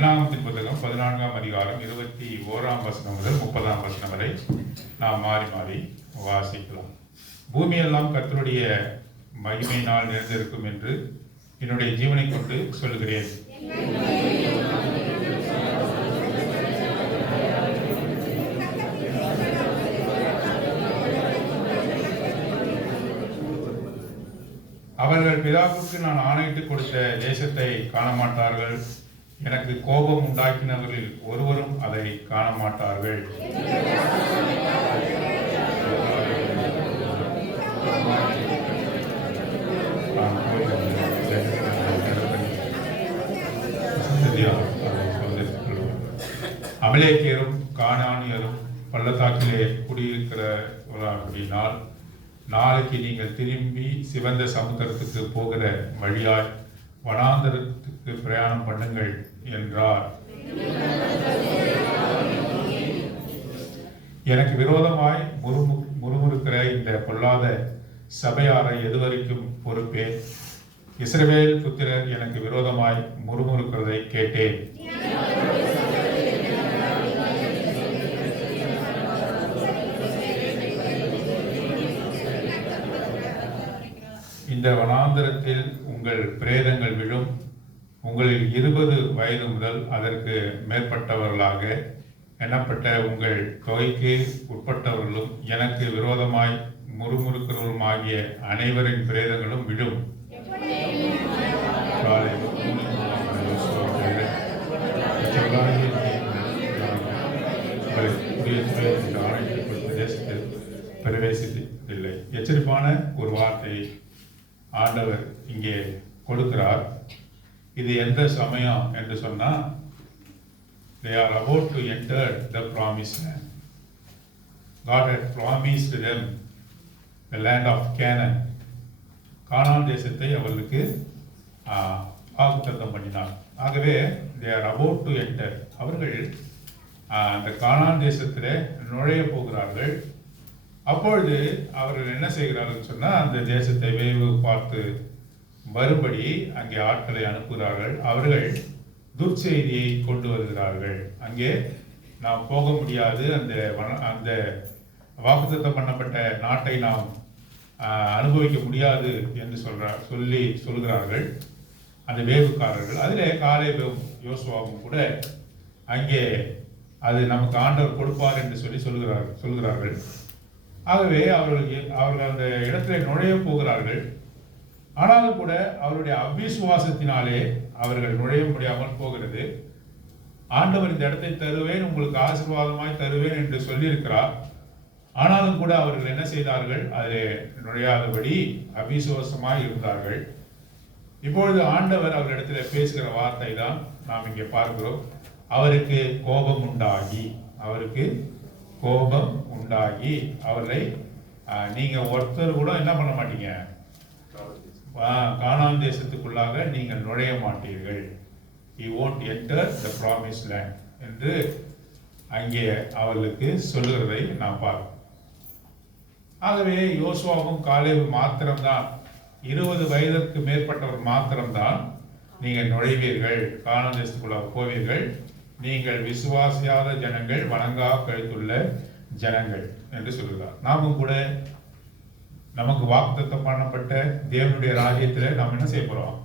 வேளாங்கத்தின் புத்தகம் 14ஆம் அதிகாரம் 21ஆம் வசனம் முதல் 30ஆம் வசனம் வரை நாம் மாறி மாறி வாசிக்கலாம். பூமியெல்லாம் கர்த்தருடைய மகிமையினால் நிறைந்திருக்கும் என்று என்னுடைய ஜீவனை கொண்டு சொல்லுகிறேன். அவர்கள் பிதாவுக்கு நான் ஆணையிட்டு கொடுத்த தேசத்தை காண மாட்டார்கள். எனக்கு கோபம் உண்டாக்கினவர்களில் ஒருவரும் அதை காண மாட்டார்கள். அமலேக்கியரும் கானானியரும் பள்ளத்தாக்கிலே குடியிருக்கிறவர்களால் நாளைக்கு நீங்கள் திரும்பி சிவந்த சமுத்திரத்துக்கு போகிற வழியாய் வனாந்தரத்துக்கு பிரயாணம் பண்ணுங்கள் என்றார். எனக்கு விரோதமாய் முறுமுறுக்கிற இந்த பொல்லாத சபையாரை எதுவரைக்கும் பொறுப்பேன்? இஸ்ரவேல் புத்திரர் எனக்கு விரோதமாய் முறுமுறுக்கிறதை கேட்டேன். இந்த வனாந்தரத்தில் உங்கள் பிரேதங்கள் விழும். உங்களில் 20 வயது முதல் அதற்கு மேற்பட்டவர்களாக எண்ணப்பட்ட உங்கள் தொகைக்கு உட்பட்டவர்களும் எனக்கு விரோதமாய் முறுமுறுக்கிறவர்களுமாகிய அனைவரின் பிரேதங்களும் விழும். தேசத்தில் பிரவேசித்ததில்லை. எச்சரிப்பான ஒரு வார்த்தை ஆண்டவர் இங்கே கொடுக்கிறார். இது எந்த சமயம் என்று சொன்னால், they are about to enter the promised land. God had promised them the land of Canaan. கானான் தேசத்தை அவர்களுக்கு வாக்குத்தத்தம் பண்ணினார். ஆகவே they are about to enter. அவர்கள் அந்த கானான் தேசத்தில் நுழைய போகிறார்கள். அப்பொழுது அவர்கள் என்ன செய்கிறார்கள் சொன்னால், அந்த தேசத்தை வேவு பார்த்து வரும்படி அங்கே ஆட்களை அனுப்புகிறார்கள். அவர்கள் துர்ச்செய்தியை கொண்டு வருகிறார்கள். அங்கே நாம் போக முடியாது, அந்த வாக்குத்தத்தம் பண்ணப்பட்ட நாட்டை நாம் அனுபவிக்க முடியாது என்று சொல்கிறார்கள் அந்த வேவுக்காரர்கள். அதிலே காலேபும் யோசுவாவும் கூட அங்கே அது நமக்கு ஆண்டவர் கொடுப்பார் என்று சொல்கிறார்கள். ஆகவே அவர்கள் அந்த இடத்துல நுழைய போகிறார்கள். ஆனாலும் கூட அவருடைய அவிசுவாசத்தினாலே அவர்கள் நுழைய முடியாமல் போகிறது. ஆண்டவர் இந்த இடத்தை தருவேன், உங்களுக்கு ஆசீர்வாதமாய் தருவேன் என்று சொல்லியிருக்கிறார். ஆனாலும் கூட அவர்கள் என்ன செய்தார்கள்? அதில் நுழையாதபடி அவிசுவாசமாய் இருந்தார்கள். இப்பொழுது ஆண்டவர் அவர்களிடத்தில் பேசுகிற வார்த்தை தான் நாம் இங்கே பார்க்கிறோம். அவருக்கு கோபம் உண்டாகி அவர்களை நீங்க ஒருத்தர் கூட என்ன பண்ண மாட்டீங்க, கானான் தேசத்துக்குள்ளாக நீங்கள் நுழைய மாட்டீர்கள். He won't enter the promised land என்று அங்கே அவர்களுக்கு சொல்லுகிறதை நாம் பார்க்கிறோம். ஆகவே யோசுவாவும் காலேபும் மாத்திரம்தான், 20 வயதிற்கு மேற்பட்டவர் மாத்திரம்தான் நீங்கள் நுழைவீர்கள், கானான் தேசத்துக்குள்ளாக போவீர்கள். நீங்கள் விசுவாசியாத ஜனங்கள், வணங்கா கழுத்துள்ள ஜனங்கள் என்று சொல்கிறார். நாமும் கூட நமக்கு வாக்குத்தத்தம் பண்ணப்பட்ட தேவனுடைய ராஜ்யத்தில் நாம் என்ன செய்ய போகிறோம்?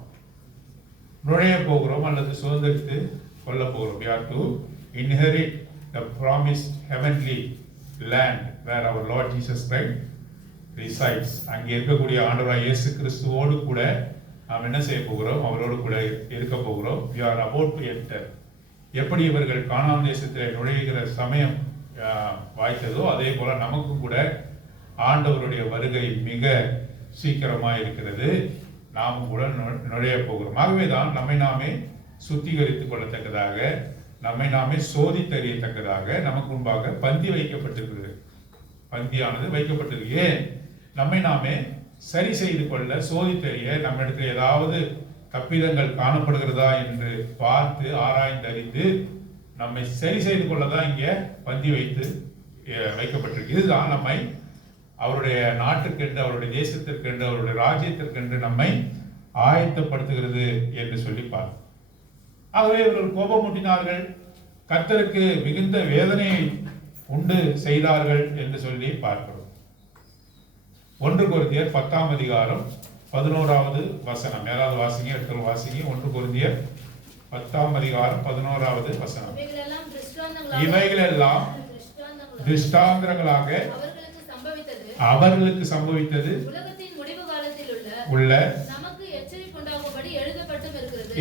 நுழைய போகிறோம் அல்லது சுதந்திரித்து கொள்ள போகிறோம். We are to inherit the promised heavenly land where our Lord Jesus Christ resides. அங்கே இருக்கக்கூடிய ஆண்டவராகிய இயேசு கிறிஸ்துவோடு கூட நாம் என்ன செய்ய போகிறோம்? அவரோடு கூட இருக்க போகிறோம். We are about to enter. எப்படி இவர்கள் கானான் தேசத்தில் நுழைகிற சமயம் வாய்த்ததோ அதே போல நமக்கும் கூட ஆண்டவருடைய வருகை மிக சீக்கிரமாக இருக்கிறது. நாமும் கூட நுழைய போகிறோம். ஆகவே தான் நம்மை நாமே சுத்திகரித்துக் கொள்ளத்தக்கதாக, நம்மை நாமே சோதித்தறியத்தக்கதாக நமக்கு முன்பாக பந்தி வைக்கப்பட்டிருக்கிறது. பந்தியானது வைக்கப்பட்டிருக்கு. ஏன்? நம்மை நாமே சரி செய்து கொள்ள, சோதித்தறிய, நம்ம இடத்துல ஏதாவது தப்பிதங்கள் காணப்படுகிறதா என்று பார்த்து ஆராய்ந்து அறிந்து நம்மை சரி செய்து கொள்ளதான் இங்கே பந்தி வைக்கப்பட்டிருக்கு. இதுதான் நம்மை அவருடைய நாட்டுக்கென்று, அவருடைய தேசத்திற்கென்று, அவருடைய ராஜ்யத்திற்கென்று நம்மை ஆயத்தப்படுத்துகிறது என்று சொல்லி பார்ப்போம். ஆகவே இவர்கள் கோபமூட்டினார்கள், கர்த்தருக்கு மிகுந்த வேதனையை உண்டு செய்தார்கள் என்று சொல்லி பார்க்கிறோம். 1 கொரிந்தியர் 10ஆம் அதிகாரம் 11வது வசனம். மேலாவது வாசிங்க, இடத்துல வாசிங்க. 1 கொரிந்தியர் 10ஆம் அதிகாரம் 11வது வசனம். இவைகளெல்லாம் திருஷ்டாந்தங்களாக அவர்களுக்கு சம்பவித்தது உள்ள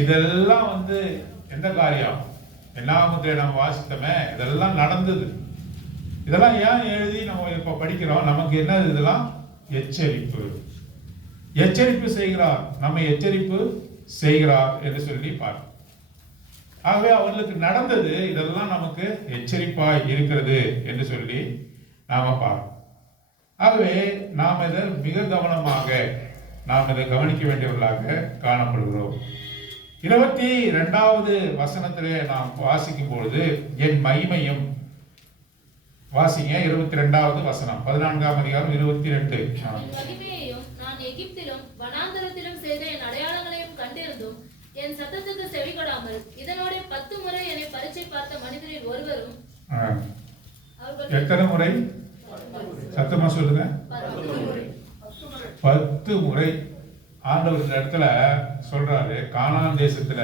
இதெல்லாம் எந்த காரியம்? என்னாமத்தை நம்ம வாசித்தோமே, இதெல்லாம் நடந்தது. இதெல்லாம் ஏன் எழுதி நம்ம இப்ப படிக்கிறோம்? நமக்கு என்ன? இதெல்லாம் எச்சரிப்பு. எச்சரிப்பு செய்கிறார், நம்மை எச்சரிப்பு செய்கிறார் என்று சொல்லி பார்க்கிறோம். ஆகவே அவர்களுக்கு நடந்தது இதெல்லாம் நமக்கு எச்சரிப்பாய் இருக்கிறது என்று சொல்லி நாம பார்க்கிறோம். ஆகவே நாம் இதை மிக கவனமாக நாம் இதை கவனிக்க வேண்டியவர்களாக காணப்படுகிறோம். 22வது வசனத்திலே நாம் வாசிக்கும் பொழுது, என் மகிமையும், வாசிங்க 22வது வசனம், 14ஆம் அதிகாரம் 22. நான் எகிப்திலும் வனாந்தரத்திலும் செய்த என் அடையாளங்களையும் கண்டிருந்தும் என் சத்தத்துக்கு செவிகொடாமல் இதனோட 10 முறை என்னை பரீட்சை பார்த்த மனிதரில் ஒருவரும். எத்தனை முறை? சத்தமா சொல்லுங்க. 10 முறை. ஆண்டவர் இந்த இடத்துல சொல்றாரு, கானான் தேசத்துல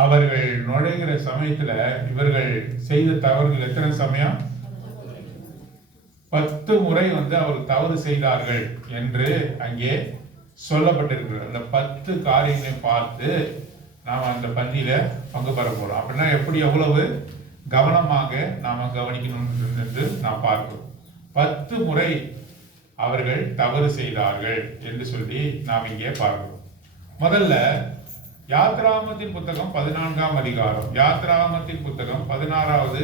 அவர்கள் நுழைகிற சமயத்துல இவர்கள் செய்த தவறுகள் எத்தனை சமயம்? 10 முறை அவர்கள் தவறு செய்தார்கள் என்று அங்கே சொல்லப்பட்டிருக்கிறது. அந்த 10 காரியங்களை பார்த்து நாம் அந்த பந்தியில பங்கு பெற போறோம். அப்படின்னா எப்படி, எவ்வளவு கவனமாக நாம கவனிக்கணும் என்று நாம் பார்க்கிறோம். 10 முறை அவர்கள் தவறு செய்தார்கள் என்று சொல்லி நாம் இங்கே பார்க்கிறோம். முதல்ல யாத்ராகமத்தின் புத்தகம் 14ஆம் அதிகாரம், யாத்ராகமத்தின் புத்தகம் 16வது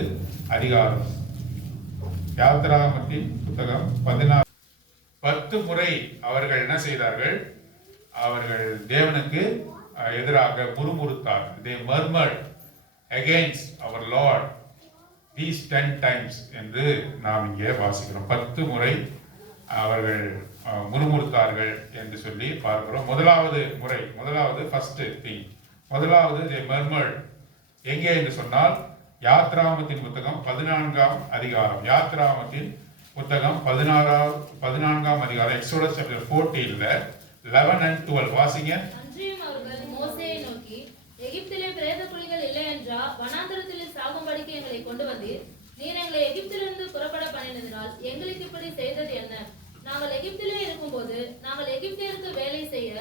அதிகாரம், யாத்ராகமத்தின் புத்தகம் 16. 10 முறை அவர்கள் என்ன செய்தார்கள்? அவர்கள் தேவனுக்கு எதிராக முறுமுறுத்தார்கள். They murmured against our Lord these 10 times என்று நாம் இங்கே வாசிக்கிறோம். 10 முறை அவர்கள் முறுமுறுத்தார்கள் என்று சொல்லி பார்க்கிறோம். முதலாவது முறை, first thing, முதலாவது they murmured எங்கே என்று சொன்னால், யாத்ராகமத்தின் புத்தகம் 14ஆம் அதிகாரம், யாத்ராகமத்தின் புத்தகம் 14ஆம் அதிகாரம், எக்ஸோடஸ் சாப்டர் 14ல 11 and 12 வாசிங்க. அன்றியும் அவர்கள் மோசேயை நோக்கி, எகிப்திலே பிரேத குழிகள் இல்லை என்றா வனாந்தரத்திலே சாகும்படிக்கு எங்களை கொண்டு வந்தீர். நீர் எங்களை எகிப்திலிருந்து புறப்பட பண்ணினதினால் எங்களுக்கு இப்படி செய்தது என்ன? நாங்கள் எகிப்திலே இருக்கும்போது நாங்கள் எகிப்தியருக்கு வேலை செய்ய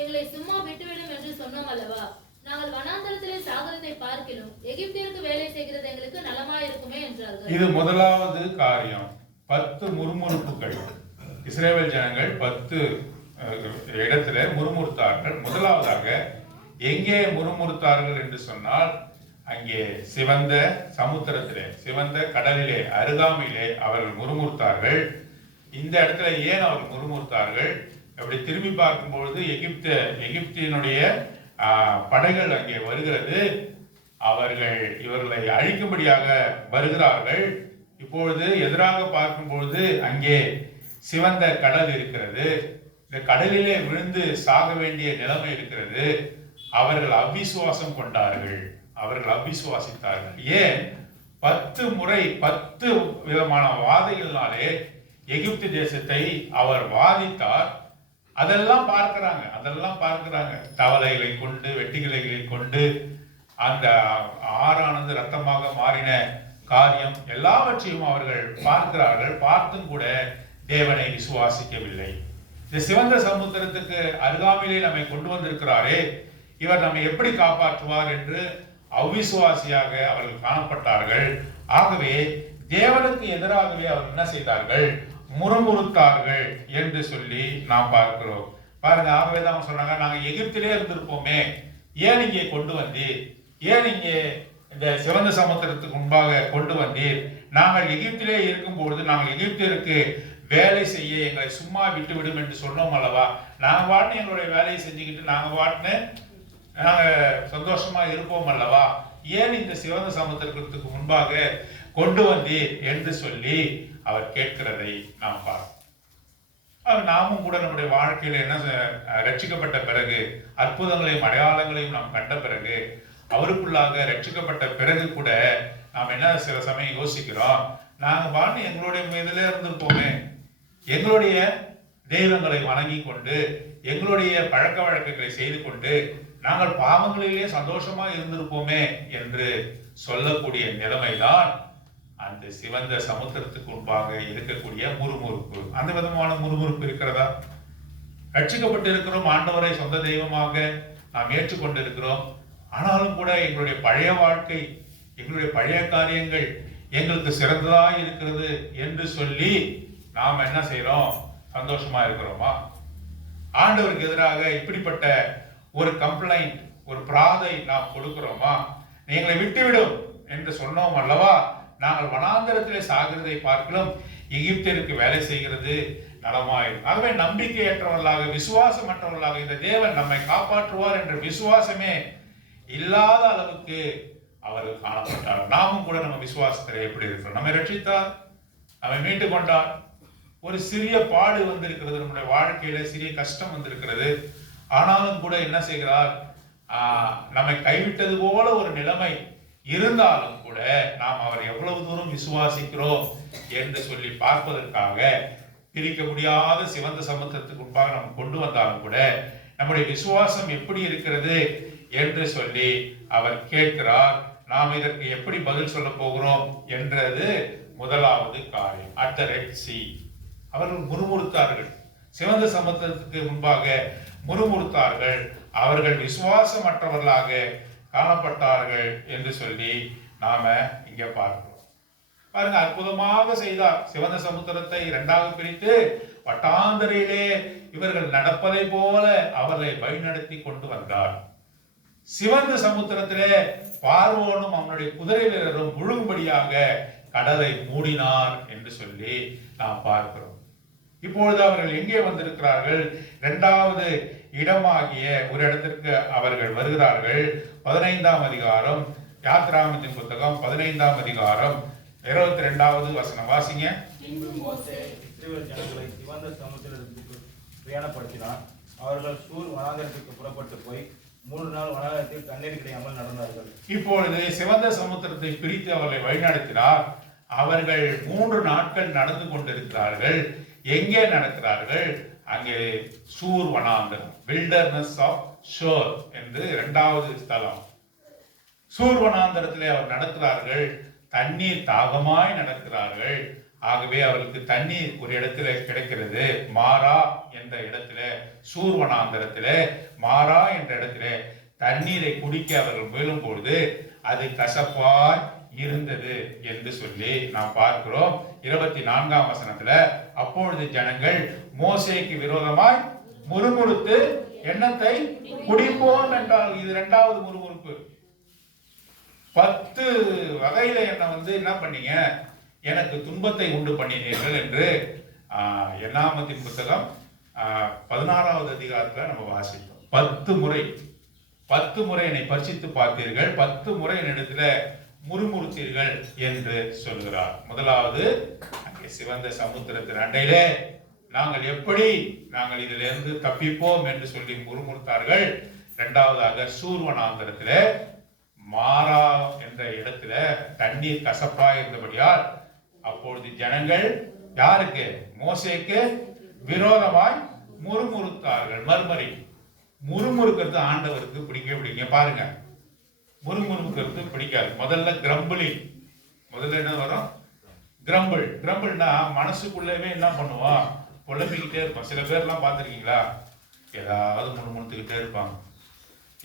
எங்களை சும்மா விட்டுவிடும் என்று சொன்னோம் அல்லவா? நாங்கள் வனாந்தரத்திலே சாகரத்தை பார்க்கிலும் எகிப்தியருக்கு வேலை செய்கிறது எங்களுக்கு நலமாயிருக்குமே என்றார்கள். இது முதலாவது காரியம், 10 முறுமுறுப்புகள். இஸ்ரவேல் ஜனங்கள் 10 இடத்துல முறுமுறுத்தார்கள். முதலாவதாக எங்கே முறுமுறுத்தார்கள் என்று சொன்னால், அங்கே சிவந்த சமுத்திரத்திலே, சிவந்த கடலிலே, அருகாமையிலே அவர்கள் முறுமுறுத்தார்கள். இந்த இடத்துல ஏன் அவர்கள் முறுமுறுத்தார்கள்? அப்படி திரும்பி பார்க்கும்பொழுது எகிப்தினுடைய படைகள் அங்கே வருகிறது. அவர்கள் இவர்களை அழிக்கும்படியாக வருகிறார்கள். இப்பொழுது எதிராக பார்க்கும்பொழுது அங்கே சிவந்த கடல் இருக்கிறது. இந்த கடலிலே விழுந்து சாக வேண்டிய நிலைமை இருக்கிறது. அவர்கள் அவிசுவாசம் கொண்டார்கள், அவர்கள் அவிசுவாசித்தார்கள். ஏன்? 10 முறை 10 விதமான வாதைகளினாலே எகிப்து தேசத்தை அவர் வாதித்தார். அதெல்லாம் பார்க்கிறாங்க. தவளைகளை கொண்டு, வெட்டிகளை கொண்டு அந்த ஆறானது ரத்தமாக மாறின காரியம் எல்லாவற்றையும் அவர்கள் பார்க்கிறார்கள். பார்த்தும் கூட தேவனை விசுவாசிக்கவில்லை. இந்த சிவந்த சமுத்திரத்துக்கு அருகாமையிலே நம்மை கொண்டு வந்திருக்கிறாரே, இவர் நம்மை எப்படி காப்பாற்றுவார் என்று அவிசுவாசியாக அவர்கள் காணப்பட்டார்கள். ஆகவே தேவனுக்கு எதிராகவே அவர் என்ன செய்தார்கள்? முறுமுறுத்தார்கள் என்று சொல்லி நாம் பார்க்கிறோம். பாருங்க, ஆகவே தான் சொன்னாங்க, நாங்க எகிப்திலே இருந்திருப்போமே, ஏன் இங்கே கொண்டு வந்தீர்? ஏன் இங்கே இந்த சிவந்த சமுத்திரத்துக்கு முன்பாக கொண்டு வந்தீர்? நாங்கள் எகிப்திலே இருக்கும்பொழுது நாங்கள் எகிப்தியருக்கு வேலை செய்ய எங்களை சும்மா விட்டு விடும் என்று சொன்னோம் அல்லவா? நாங்கள் பாட்டுன்னு எங்களுடைய வேலையை செஞ்சுக்கிட்டு நாங்கள் சந்தோஷமா இருப்போம் அல்லவா? ஏன் இந்த சிவந்த சமுத்திரத்துக்கு முன்பாக கொண்டு வந்தீர் என்று சொல்லி அவர் கேட்கிறதை நாம் பார்ப்போம். நாமும் கூட நம்முடைய வாழ்க்கையில என்ன ரட்சிக்கப்பட்ட பிறகு அற்புதங்களையும் அடையாளங்களையும் நாம் கண்ட பிறகு அவருக்குள்ளாக ரட்சிக்கப்பட்ட பிறகு கூட நாம் என்ன சில சமயம் யோசிக்கிறோம், நாங்க பாட்டு எங்களுடைய மீதுல இருந்திருப்போமே, எங்களுடைய தெய்வங்களை வணங்கி கொண்டு எங்களுடைய பழக்க வழக்கங்களை செய்து கொண்டு நாங்கள் பாவங்களிலேயே சந்தோஷமா இருந்திருப்போமே என்று சொல்லக்கூடிய நிலைமைதான் அந்த சிவந்த சமுத்திரத்துக்கு முன்பாக இருக்கக்கூடிய முறுமுறுப்பு. அந்த விதமான முறுமுறுப்பு இருக்கிறதா? ரட்சிக்கப்பட்டு இருக்கிறோம், ஆண்டவரை சொந்த தெய்வமாக நாம் ஏற்றுக்கொண்டிருக்கிறோம், ஆனாலும் கூட எங்களுடைய பழைய வாழ்க்கை, எங்களுடைய பழைய காரியங்கள் எங்களுக்கு சிறந்ததா இருக்கிறது என்று சொல்லி நாம் என்ன செய்யறோம்? சந்தோஷமா இருக்கிறோமா? ஆண்டவருக்கு எதிராக இப்படிப்பட்ட ஒரு கம்ப்ளைண்ட், ஒரு பிராதை நாம் கொடுக்கிறோமா? எங்களை விட்டுவிடும் என்று சொன்னோம் அல்லவா? நாங்கள் வனாந்தரத்திலே சாகிறதை பார்க்கலாம் எகிப்திற்கு வேலை செய்கிறது நலமாயிரும். ஆகவே நம்பிக்கையற்றவர்களாக, விசுவாசமற்றவர்களாக இந்த தேவன் நம்மை காப்பாற்றுவார் என்ற விசுவாசமே இல்லாத அளவுக்கு அவர்கள் காணப்பட்டார். நாமும் கூட நம்ம விசுவாசத்தில் எப்படி இருக்கிறோம்? நம்மை ரட்சித்தார், நம்மை மீட்டு கொண்டார். ஒரு சிறிய பாடு வந்திருக்கிறது, நம்முடைய வாழ்க்கையில சிறிய கஷ்டம் வந்திருக்கிறது, ஆனாலும் கூட என்ன செய்கிறார்? நம்மை கைவிட்டது போல ஒரு நிலைமை இருந்தாலும் கூட நாம் அவர் எவ்வளவு தூரம் விசுவாசிக்கிறோம் என்று சொல்லி பார்ப்பதற்காக பிரிக்க முடியாத சிவந்த சமுத்திரத்துக்கு முன்பாக நம்ம கொண்டு வந்தாலும் கூட நம்முடைய விசுவாசம் எப்படி இருக்கிறது என்று சொல்லி அவர் கேட்கிறார். நாம் இதற்கு எப்படி பதில் சொல்ல போகிறோம் என்றது முதலாவது காரியம். அட் த ரெட் சீ அவர்கள் முறுமுறுத்தார்கள், சிவந்த சமுத்திரத்துக்கு முன்பாக முறுமுறுத்தார்கள், அவர்கள் விசுவாசமற்றவர்களாக காணப்பட்டார்கள் என்று சொல்லி நாம இங்க பார்க்கிறோம். பாருங்க, அற்புதமாக செய்தார். சிவந்த சமுத்திரத்தை இரண்டாக பிரித்து வட்டாந்தரையிலே இவர்கள் நடப்பதை போல அவர்களை வழிநடத்தி கொண்டு வந்தார். சிவந்த சமுத்திரத்திலே பார்வோனும் அவனுடைய குதிரை வீரரும் முழுங்கும்படியாக கடலை மூடினார் என்று சொல்லி நாம் பார்க்கிறோம். இப்பொழுது அவர்கள் எங்கே வந்திருக்கிறார்கள்? இரண்டாவது இடமாகிய ஒரு இடத்திற்கு அவர்கள் வருகிறார்கள். 15ஆம் அதிகாரம், யாத்ராகமத்தின் புத்தகம் 15ஆம் அதிகாரம் 22வது வசனம் வாசிங்க. மோசே இஸ்ரவேல் ஜனங்களை சிவந்த சமுத்திரத்துக்கு பிரயாணப்படுத்தினார். அவர்கள் சூர் வனாந்தரத்துக்கு புறப்பட்டு போய் 3 நாள் வனாந்தரத்தில் தண்ணீர் கிடையாமல் நடந்தார்கள். இப்பொழுது சிவந்த சமுத்திரத்தை பிரித்து அவர்களை வழிநடத்தினார். அவர்கள் 3 நாட்கள் நடந்து கொண்டிருக்கிறார்கள். எங்கே நடக்கிறார்கள்? அங்கே சூர் வனாந்தரம், வில்டர்னஸ் ஆஃப் ஷோர் என்று 2வது ஸ்தலம். சூர் வனாந்தரத்திலே அவர் நடக்கிறார்கள். தண்ணீர் தாகமாய் நடக்கிறார்கள். ஆகவே அவர்களுக்கு தண்ணீர் ஒரு இடத்துல கிடைக்கிறது. மாரா என்ற இடத்துல, சூர் வனாந்தரத்திலே மாரா என்ற இடத்துல தண்ணீரை குடிக்க அவர்கள் முயலும் பொழுது அது கசப்பாய் இருந்தது என்று சொல்லி நாம் பார்க்கிறோம். 24ஆம் வசனத்துல, அப்பொழுது ஜனங்கள் மோசேக்கு விரோதமாய் முறுமுறுத்து எண்ணத்தை குடிப்போம் என்றால், இது 2வது முறுமுறுப்பு. 10 வகையில என்ன என்ன பண்ணீங்க? எனக்கு துன்பத்தை உண்டு பண்ணினீர்கள் என்று என்னாகமத்தின் புத்தகம் 16வது அதிகாரத்துல நம்ம வாசித்தோம். 10 முறை என்னை பரிசித்து பார்த்தீர்கள், 10 முறை என்னிடத்துல முறுமுறுத்தீர்கள் என்று சொல்கிறார். முதலாவது அங்கே சிவந்த சமுத்திரத்தின் அண்டையிலே நாங்கள் இதிலிருந்து தப்பிப்போம் என்று சொல்லி முறுமுறுத்தார்கள். இரண்டாவதாக சூர் வனாந்தரத்திலே மாரா என்ற இடத்துல தண்ணீர் கசப்பா இருந்தபடியால் அப்பொழுது ஜனங்கள் யாருக்கு? மோசேக்கு விரோதமாய் முறுமுறுத்தார்கள். மறுமறை முறுமுறுக்கிறது ஆண்டவருக்கு பிடிக்க பாருங்க, முறுமுறுக்கிறது பிடிக்காது. முதல்ல கிரம்பிளிங், முதல்ல என்ன வரும்? கிரம்பிள்னா மனசுக்குள்ளவே என்ன பண்ணுவோம்? புலம்பிக்கிட்டே இருப்போம். சில பேர்லாம் பார்த்துருக்கீங்களா? ஏதாவது முணுமுணுத்துக்கிட்டே இருப்பாங்க.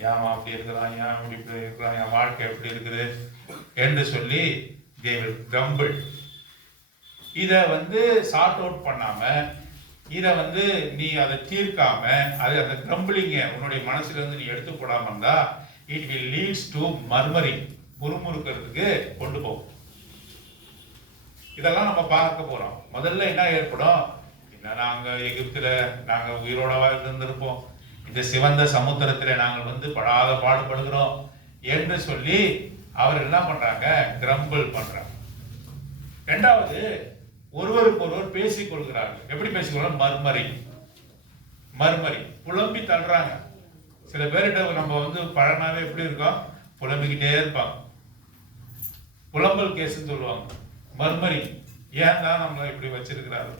ஏமா அப்படி இருக்கிறான், ஏன் இப்படி இருக்கிறான், என் வாழ்க்கை எப்படி இருக்குது என்று சொல்லி they will grumble. இதை சார்ட் அவுட் பண்ணாம, இதை நீ அதை தீர்க்காம, அது அந்த கிரம்பிளிங்க உன்னுடைய மனசுல இருந்து நீ எடுத்து போடாம இருந்தா it will leads to murmuring, முறுமுறுக்கிறதுக்கு கொண்டு போகும். இதெல்லாம் நம்ம பார்க்க போறோம். முதல்ல என்ன ஏற்படும்? நாங்க எகிப்துல நாங்க உயிரோடவா இருந்திருப்போம், இந்த சிவந்த சமுத்திரத்துல நாங்கள் படாத பாடுபடுகிறோம் என்று சொல்லி அவர் என்ன பண்றாங்க? கிரம்பிள் பண்றாங்க. இரண்டாவது, ஒருவருக்கு ஒருவர் பேசிக் கொள்கிறார்கள். எப்படி பேசிக்கொள்ள? மர்மரி மர்மரி புலம்பி தள்ளுறாங்க. சில பேர்கிட்ட நம்ம பழனாவே எப்படி இருக்கோம், புலம்பிக்கிட்டே இருப்பாங்க. புலம்பல் கேஸ்ன்னு சொல்லுவாங்க. மர்மரி, ஏன் தான் நம்மளை இப்படி வச்சிருக்கிறாரு,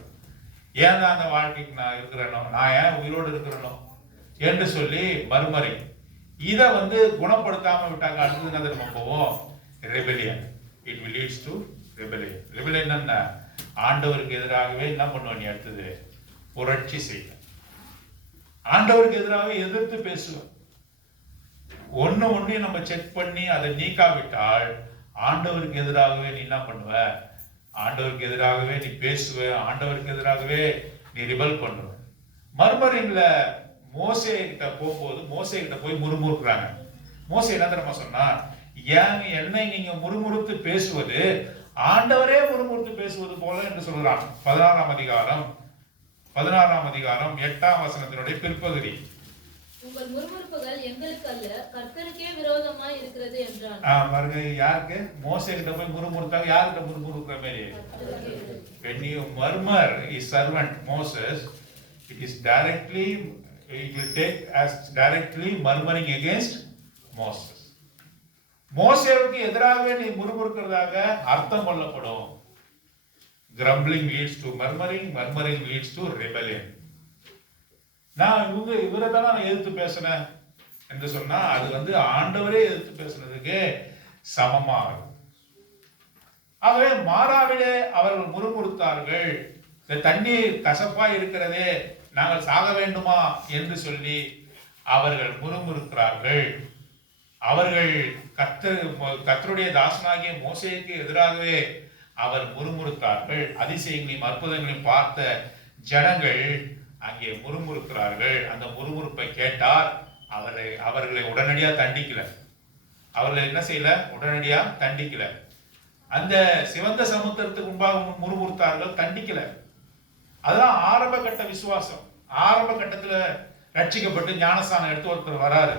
ஏன் தான் அந்த வாழ்க்கைக்கு நான் இருக்கிறேனோ, நான் ஏன் உயிரோடு இருக்கிறேனோ என்று சொல்லி மர்மரி. இதை குணப்படுத்தாம விட்டாங்க. அடுத்தது நம்ம போவோம், rebellion. It will leads to rebellion. Rebellion என்ன? ஆண்டவருக்கு எதிராகவே என்ன பண்ணுவோம் நீ? அடுத்தது புரட்சி செய்ய, ஆண்டவருக்கு எதிராக எதிர்த்து பேசுவோம். ஒண்ணு நம்ம செக் பண்ணி அதை நீக்காவிட்டால் ஆண்டவருக்கு எதிராகவே நீ என்ன பண்ணுவ? ஆண்டவருக்கு எதிராகவே நீ பேசுவ, ஆண்டவருக்கு எதிராகவே நீ ரிபல் பண்ணுவ. மர்மரிங்ல மோசே கிட்ட போகும்போது மோசே கிட்ட போய் முறுமுறுக்குறாங்க. மோசே என்ன தெரியுமா சொன்னா? என்னை நீங்க முறுமுறுத்து பேசுவது ஆண்டவரே முறுமுறுத்து பேசுவது போல என்று சொல்றான். 16ஆம் அதிகாரம் 8ஆம் வசனத்தினுடைய பிற்பகுதி. உங்கள் முறுமுறுப்புகள் எங்களுக்கு அல்ல, கர்த்தருக்கே விரோதமாய் இருக்கிறது என்றான். பாருங்க, யாருக்கு? மோசே கிட்ட போய் முறுமுறுத்தாங்க. யார்கிட்ட முறுமுறுக்கிற மாதிரி? When you murmur his servant Moses, it will take as directly murmuring against Moses. மோசேவுக்கு எதிராகவே நீ முறுமுறுக்கிறதாக அர்த்தம் கொள்ளப்படும். Grumbling leads to murmuring, murmuring leads to rebellion. நான் இவரை தானே நான் எதிர்த்து பேசினேன் என்று சொன்னா அது ஆண்டவரே எதிர்த்து பேசுனதுக்கு சமமாகும். ஆகவே மாறாவிலே அவர்கள் முறுமுறுத்தார்கள். தண்ணீர் கசப்பா இருக்கிறதே, நாங்கள் சாக வேண்டுமா என்று சொல்லி அவர்கள் முறுமுறுக்கிறார்கள். அவர்கள் கர்த்தருடைய தாசனாகிய மோசேக்கு எதிராகவே அவர் முறுமுறுத்தார்கள். அதிசயங்களையும் அற்புதங்களையும் பார்த்த ஜனங்கள் அங்கே முறுமுறுக்கிறார்கள். அந்த முறுமுறுப்பை கேட்டார். அவர்களை உடனடியா தண்டிக்கல. அவர்களை என்ன செய்யல? உடனடியா தண்டிக்கல. அந்த சிவந்த சமுத்திரத்துக்கு முன்பாக முறுமுறுத்தார்கள், தண்டிக்கல. அதுதான் ஆரம்ப கட்ட விசுவாசம். ஆரம்ப கட்டத்துல ரட்சிக்கப்பட்டு ஞானஸ்தானம் எடுத்து ஒருத்தர் வராரு,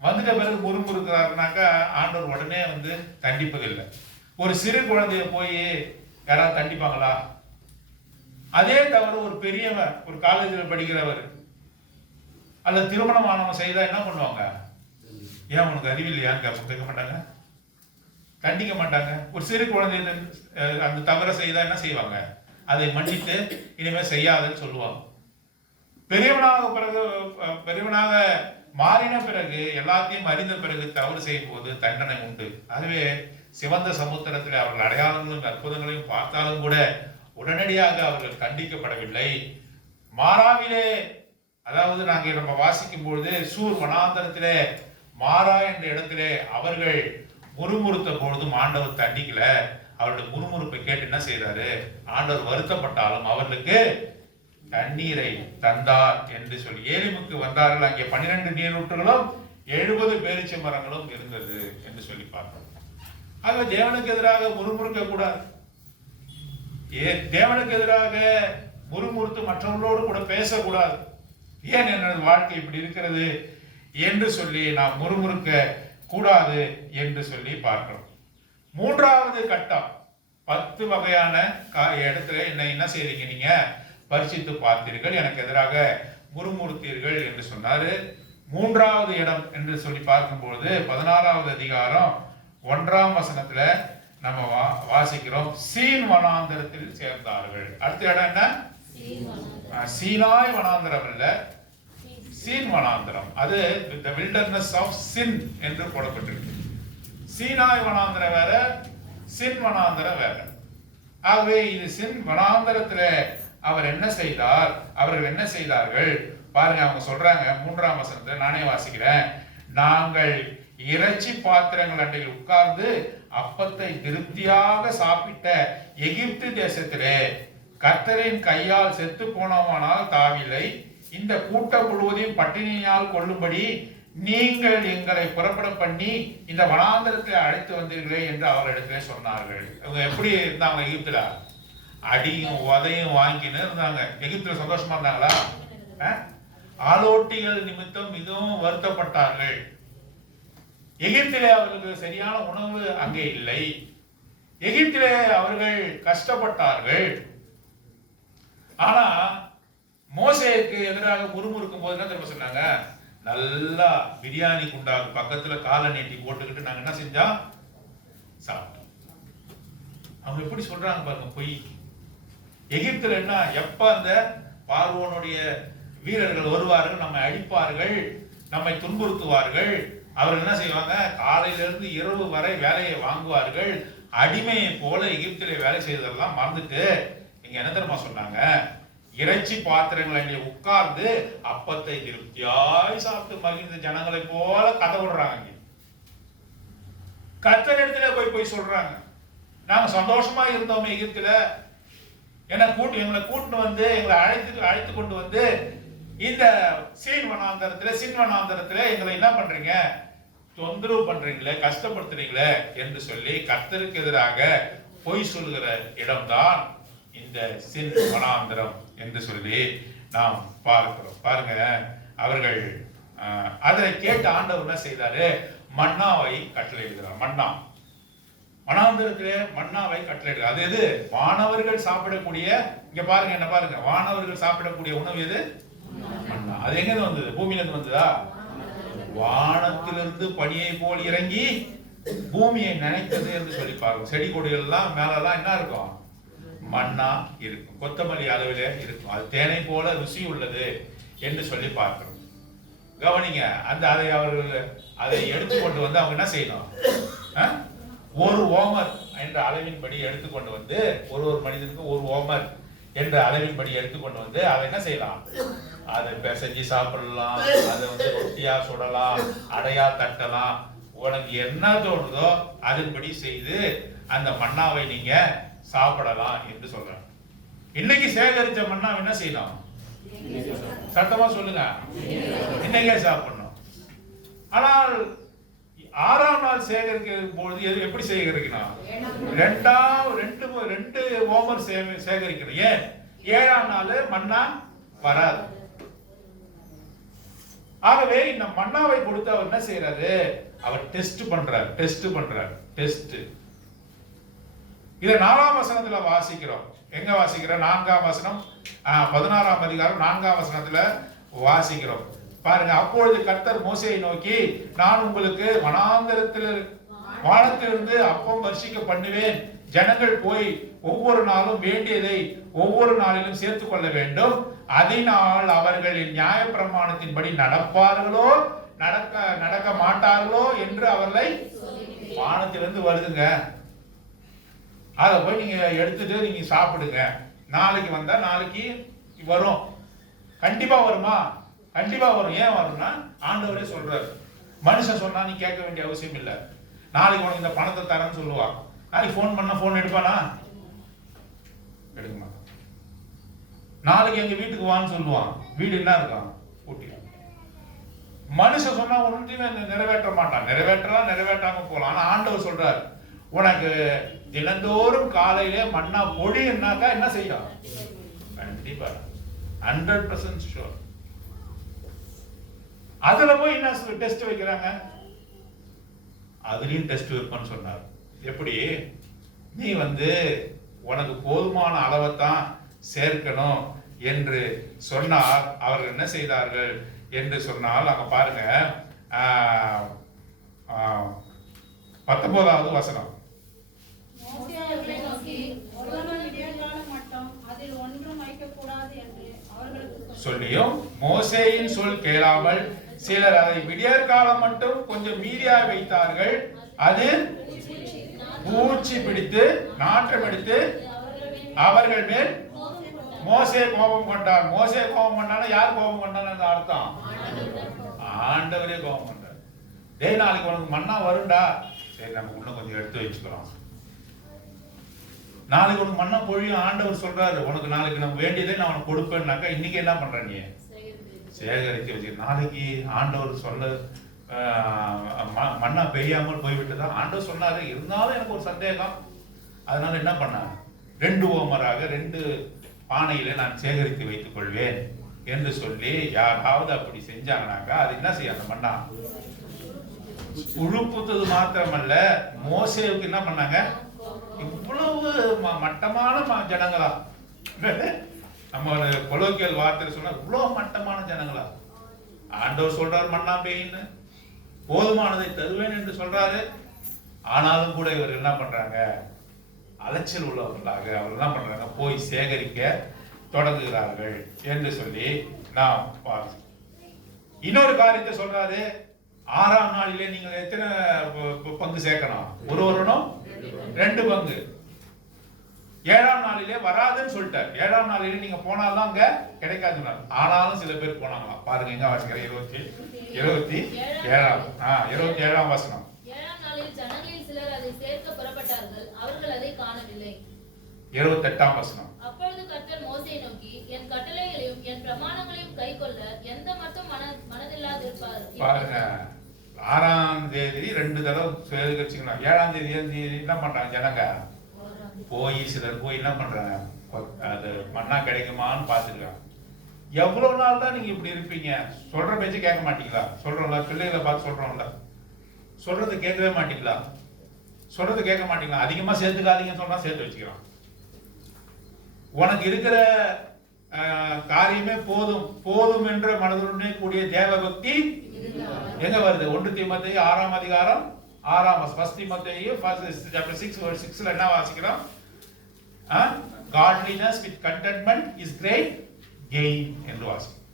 வந்துட்ட பிறகு முறுமுறுக்கிறாருனாக்கா ஆண்டவர் உடனே தண்டிப்பதில்லை. ஒரு சிறு குழந்தைய போய் யாராவது தண்டிப்பாங்களா? அதே தவிர ஒரு பெரியவன், ஒரு காலேஜில் படிக்கிறவர் அல்ல திருமணமானவன் செய்தா என்ன பண்ணுவாங்க? ஏன் உனக்கு அறிவில்லையான்னு கேட்க மாட்டாங்க, கண்டிக்க மாட்டாங்க. ஒரு சிறு குழந்தை அந்த தவறை செய்தா என்ன செய்வாங்க? அதை மன்னித்து இனிமே செய்யாதுன்னு சொல்லுவாங்க. பெரியவனாக மாறின பிறகு, எல்லாத்தையும் அறிந்த பிறகு தவறு செய்யும் போது தண்டனை உண்டு. அதுவே சிவந்த சமுத்திரத்தில் அவர்கள் அடையாளங்களும் அற்புதங்களையும் பார்த்தாலும் கூட உடனடியாக அவர்கள் தண்டிக்கப்படவில்லை. மாறாவிலே, அதாவது நாங்கள் நம்ம வாசிக்கும் பொழுது சூர் வனாந்தரத்திலே மாறா என்ற இடத்திலே அவர்கள் முறுமுறுத்த பொழுதும் ஆண்டவர் தண்டிக்கல. அவருடைய முறுமுறுப்பை கேட்டு என்ன செய்தாரு? ஆண்டவர் வருத்தப்பட்டாலும் அவர்களுக்கு தண்ணீரை தந்தார் என்று சொல்லி. ஏலிமுக்கு வந்தார்கள், அங்கே 12 நீரூற்றுகளும் 70 பேரிச்சை மரங்களும் இருந்தது என்று சொல்லி பார்க்கிறோம். ஆக தேவனுக்கு எதிராக முறுமுறுக்க கூடாது. தேவனுக்கு எதிராக முறுமுறுத்து மற்றவர்களோடு கூட பேசக்கூடாது. ஏன் எனது வாழ்க்கை இப்படி இருக்கிறது என்று சொல்லி நாம் முறுமுறுக்க கூடாது என்று சொல்லி பார்க்கிறோம். மூன்றாவது கட்டம், 10 வகையான இடத்துல என்ன செய்றீங்க? நீங்க பரிசித்து பார்த்தீர்கள், எனக்கு எதிராக முறுமுறுத்தீர்கள் என்று சொன்னாரு. மூன்றாவது இடம் என்று சொல்லி பார்க்கும்போது 16ஆவது அதிகாரம் 1ஆம் வசனத்துல நம்ம வாசிக்கிறோம், சீன் வனாந்தரத்தில் சேர்ந்தார்கள். அடுத்த இடம் என்ன? சீனாய் வனாந்தரம் இல்ல, சீன் வனாந்தரம். அது the wilderness of sin என்று போடப்பட்டிருக்கு. சீனாய் வனாந்தரம் வேற, சின் வனாந்தரம் வேற. ஆகவே இது சின் வனாந்தரத்துல அவர்கள் என்ன செய்தார்கள் பாருங்க. அவங்க சொல்றாங்க 3ஆம் வசனத்துல, நானே வாசிக்கிறேன். நாங்கள் இறைச்சி பாத்திரங்கள் அண்டையில் உட்கார்ந்து அப்பத்தை திருப்தியாக சாப்பிட்ட எகிப்து தேசத்திலே கர்த்தரின் கையால் செத்து போனவனால் தாவில்லை, இந்த கூட்டம் முழுவதையும் பட்டினியால் கொள்ளும்படி நீங்கள் எங்களை புறப்பட பண்ணி இந்த வனாந்தரத்தில் அழைத்து வந்தீர்களே என்று அவர்களிடத்திலே சொன்னார்கள். அவங்க எப்படி இருந்தாங்க? எகிப்துல அடியும் உதையும் வாங்கின்னு இருந்தாங்க. எகிப்துல சந்தோஷமா இருந்தாங்களா? ஆலோட்டிகள் நிமித்தம் மிகவும் வருத்தப்பட்டார்கள். எகிப்திலே அவர்களுக்கு சரியான உணவு அங்கே இல்லை. எகிப்திலே அவர்கள் கஷ்டப்பட்டார்கள். ஆனா மோசேக்கு எதிராக முறுமுறுக்கும் போது என்ன தெரியுமா சொன்னாங்க? நல்லா பிரியாணி குண்டாக்கு பக்கத்துல காலை நீட்டி போட்டுக்கிட்டு நாங்க என்ன செஞ்சோம்? சாப்பிட்டோம். அவங்க எப்படி சொல்றாங்க பாருங்க, பொய். எகிப்துல என்ன, எப்ப அந்த பார்வோனுடைய வீரர்கள் வருவார்கள், நம்மை அடிப்பார்கள், நம்மை துன்புறுத்துவார்கள், அவர்கள் என்ன செய்வாங்க? காலையிலிருந்து இரவு வரை வேலையை வாங்குவார்கள். அடிமையை போல எகிப்திலே வேலை செய்ததெல்லாம் மறந்துட்டு இங்க என்ன தெரியுமா சொன்னாங்க? இறைச்சி பாத்திரங்களை உட்கார்ந்து அப்பத்தை திருப்தியாய் சாப்பிட்டு மகிழ்ந்த ஜனங்களை போல கதை விடுறாங்க. கர்த்தர் இடத்துல போய் சொல்றாங்க, நாங்க சந்தோஷமா இருந்தோமே எகிப்துல, எங்களை கூட்டிட்டு வந்து எங்களை அழைத்து கொண்டு வந்து இந்த சீன் வனாந்தரத்துல எங்களை என்ன பண்றீங்க? தொந்தரவு பண்றீங்களே, கஷ்டப்படுத்துறீங்களே என்று சொல்லி கர்த்தருக்கு எதிராக பொய் சொல்லுகிற இடம்தான் இந்த சின் வனாந்தரம் என்று சொல்லி நாம் பார்க்கிறோம். பாருங்க, அவர்கள் அதை கேட்டு ஆண்டவர் என்ன செய்தாரு? மன்னாவை கட்டளையிடுகிறார். மன்னா, வனாந்தரத்திலே மன்னாவை கட்டளையிடுகிறார். அது எது? வானவர்கள் சாப்பிடக்கூடிய, இங்க பாருங்க, என்ன பாருங்க, வானவர்கள் சாப்பிடக்கூடிய உணவு எது? மன்னா. அது எங்க வந்தது? பூமியில இருந்து வந்ததா? வானத்திலிருந்து பனியை போல் இறங்கி பூமியை நினைத்தது என்று சொல்லி பாருங்க. செடி கொடிகள் எல்லாம் மேலெல்லாம் என்ன இருக்கும்? மன்னா இருக்கும், கொத்தமல்லி அளவிலே இருக்கும். அது தேனை போல ருசி உள்ளது என்று சொல்லி பார்க்கிறோம். கவனிங்க, அதை எடுத்துக்கொண்டு வந்து அவங்க என்ன செய்யணும்? ஒரு ஓமர் என்ற அளவின்படி எடுத்துக்கொண்டு வந்து, ஒரு மனிதனுக்கு ஒரு ஓமர் என்ற அளவின்படி எடுத்துக்கொண்டு வந்து அதை என்ன செய்யலாம்? அதை பிசைஞ்சு சாப்பிடலாம், அதை ரொட்டியா சுடலாம், அடையா தட்டலாம். உனக்கு என்ன தோணுதோ அதன்படி செய்து அந்த மன்னாவை நீங்க சாப்பிடலாம் என்று சொல்றாங்க. இன்னைக்கு சேகரிச்ச மன்னா என்ன செய்யணும்? சத்தமா சொல்லுங்க, இன்னைக்கே சாப்பிடணும். ஆனால் 6ஆம் நாள் சேகரிக்கும் பொழுது எப்படி சேகரிக்கணும்? ரெண்டு ஓமர் சேகரிக்கணும். ஏன்? 7ஆம் நாள் மன்னா வராது. ஆகவே இந்த மன்னாவை கொடுத்து அவர் என்ன செய்யறாரு? அவர் டெஸ்ட் பண்றார். இதை 4ஆம் வசனத்துல வாசிக்கிறோம். எங்க வாசிக்கிறோம்? 4ஆம் வசனம், 16ஆம் அதிகாரம் 4ஆம் வசனத்துல வாசிக்கிறோம். பாருங்க, அப்பொழுது கர்த்தர் மோசேயை நோக்கி, நான் உங்களுக்கு வானத்திலிருந்து அப்பம் வர்ஷிக்க பண்ணுவேன். ஜனங்கள் போய் ஒவ்வொரு நாளும் வேண்டியதை ஒவ்வொரு நாளிலும் சேர்த்துக் கொள்ள வேண்டும். அதனால் அவர்களின் நியாய பிரமாணத்தின்படி நடப்பார்களோ நடக்க மாட்டார்களோ என்று அவர்களை, வானத்திலிருந்து வருதுங்க, அதை போய் நீங்க எடுத்துட்டு நீங்க சாப்பிடுங்க. நாளைக்கு வந்தா நாளைக்கு வரும். கண்டிப்பா வருமா? கண்டிப்பா வரும். ஏன் வரும்னா ஆண்டவரே சொல்றாரு. மனுஷன் சொன்னா நீ கேட்க வேண்டிய அவசியம் இல்லை. நாளைக்கு உனக்கு இந்த பணத்தை தரேன்னு சொல்லுவான். நாளைக்கு போன் பண்ணா போன் எடுப்பானா? எடுக்க மாட்டான். நாளைக்கு எங்க வீட்டுக்கு வான்னு சொல்லுவான். வீடு என்ன இருக்கான்? பூட்டி. மனுஷன் சொன்னா ஒன்றையுமே நிறைவேற்ற மாட்டான். நிறைவேற்றாம போலாம். ஆனா ஆண்டவர் சொல்றாரு, உனக்கு தினந்தோறும் காலையிலே மன்னா பொழின்னாக்கா என்ன செய்யும்? கண்டிப்பா 100% ஷூர். அதுல போய் என்ன டெஸ்ட் வைக்கிறாங்க? அதுலயும் டெஸ்ட் வைப்பேன்னு சொன்னார். எப்படி? நீ உனக்கு போதுமான அளவைத்தான் சேர்க்கணும் என்று சொன்னார். அவர்கள் என்ன செய்தார்கள் என்று சொன்னால், அங்க பாருங்க, 19வது வசனம். சொல்லியும் மோசேயின் சொல் கேளாமல் சிலர் அதை விடியற்காலம் மட்டும் கொஞ்சம் மீறியா வைத்தார்கள். அது பூச்சி பிடித்து நாற்றம் எடுத்து அவர்கள் மேல் மோசே கோபம் கொண்டார். மோசே கோபம் கொண்டானா யார் கோபம் கொண்டான்னு அர்த்தம்? ஆண்டவரே கோபம் கொண்டார். டேய், நாளைக்கு உனக்கு மன்னா வரும்டா. சரி, நம்ம இன்னும் கொஞ்சம் எடுத்து வச்சுக்கிறோம். நாளைக்கு உனக்கு மன்னா பொழியும். ஆண்டவர் சொல்றாரு, உனக்கு நாளைக்கு நம்ம வேண்டியதே நான் உனக்கு கொடுப்பேன்னாக்கா இன்னைக்கு என்ன பண்ற? நீ சேகரித்து வச்சு நாளைக்கு ஆண்டவர் சொல்ல மன்னா பெய்யாமல் போய்விட்டுதான் ஆண்டவர் சொன்னாரு. இருந்தாலும் எனக்கு ஒரு சந்தேகம். அதனால என்ன பண்ண, 2 ஓமராக 2 பானையில நான் சேகரித்து வைத்துக் கொள்வேன் என்று சொல்லி யாராவது அப்படி செஞ்சாங்கனாக்கா அது என்ன செய்ய? அந்த மன்னா உழுப்புத்தது மாத்திரமல்ல, மோசேவுக்கு என்ன பண்ணாங்க? இவ்வளவு மட்டமான ஜனங்களா? நம்ம கொலோக்கியல் வார்த்தை சொன்னா இவ்வளவு மட்டமான ஜனங்களா? ஆண்டவர் சொல்றார் மன்னா பெய்ன்னு, போதுமானதை தருவேன் என்று சொல்றாரு. ஆனாலும் கூட இவர் என்ன பண்றாங்க? அலைச்சல் உள்ளவர்களாக அவர் என்ன பண்றாங்க? போய் சேகரிக்க தொடங்குகிறார்கள் என்று சொல்லி நாம் பார்க்கிறோம். இன்னொரு காரியத்தை சொல்றாரு, 6ஆம் நாளிலே நீங்க எத்தனை பங்கு சேர்க்கணும்? ஒருவரும் 2 பங்கு. 7ஆம் நாளிலே வராதுன்னு சொல்லிட்டார். 7ஆம் நாளிலே நீங்க போனால்தான் அங்க கிடைக்காது. ஆனாலும் சில பேர் போனாங்களா? பாருங்க, எங்க வாசிக்கிறேன், 27ஆம் வசனம். 7ஆம் நாளில் ஜனங்களில் சிலர் அதை சேர்க்க புறப்பட்டார்கள், அவர்கள் அதை காணவில்லை. 28ஆம் வசனம். அப்பொழுது கர்த்தர் மோசேயை நோக்கி, என் கட்டளைகளையும் என் பிரமாணங்களையும் கைக்கொள்ள எந்த மட்டும் மனதில்லாதிருப்பார். பாருங்க, 6ஆம் தேதி 2 தடவை சேகரிச்சுக்கணும். 7ஆம் தேதி என்ன பண்றாங்க ஜனங்க? போய் சிலர் போய் என்ன பண்றாங்க? அது மண்ணா கிடைக்குமான்னு பாத்துக்கலாம். எவ்வளவு நாள் தான் நீங்க இப்படி இருப்பீங்க? சொல்ற பேச்சு கேட்க மாட்டீங்களா? சொல்றோம்ல, பிள்ளைகளை பார்த்து சொல்றோம்ல, சொல்றது கேட்கவே மாட்டீங்களா? சொல்றது கேட்க மாட்டீங்களா? அதிகமா சேர்த்துக்காதீங்கன்னு சொன்னா சேர்த்து வச்சுக்கிறான். உனக்கு இருக்கிற காரியமே போதும் போதும் என்ற மனதுடனே கூடிய தேவ பக்தி எங்க வருது? 1 தீமோத்தேயு 6ஆம் அதிகாரம் 6ஆம் வசனம். 1 தீமோத்தேயு chapter 6 verse 6ல என்ன வாசிக்கிறோம்? godliness with contentment is great gain என்று வாசிக்கிறோம்.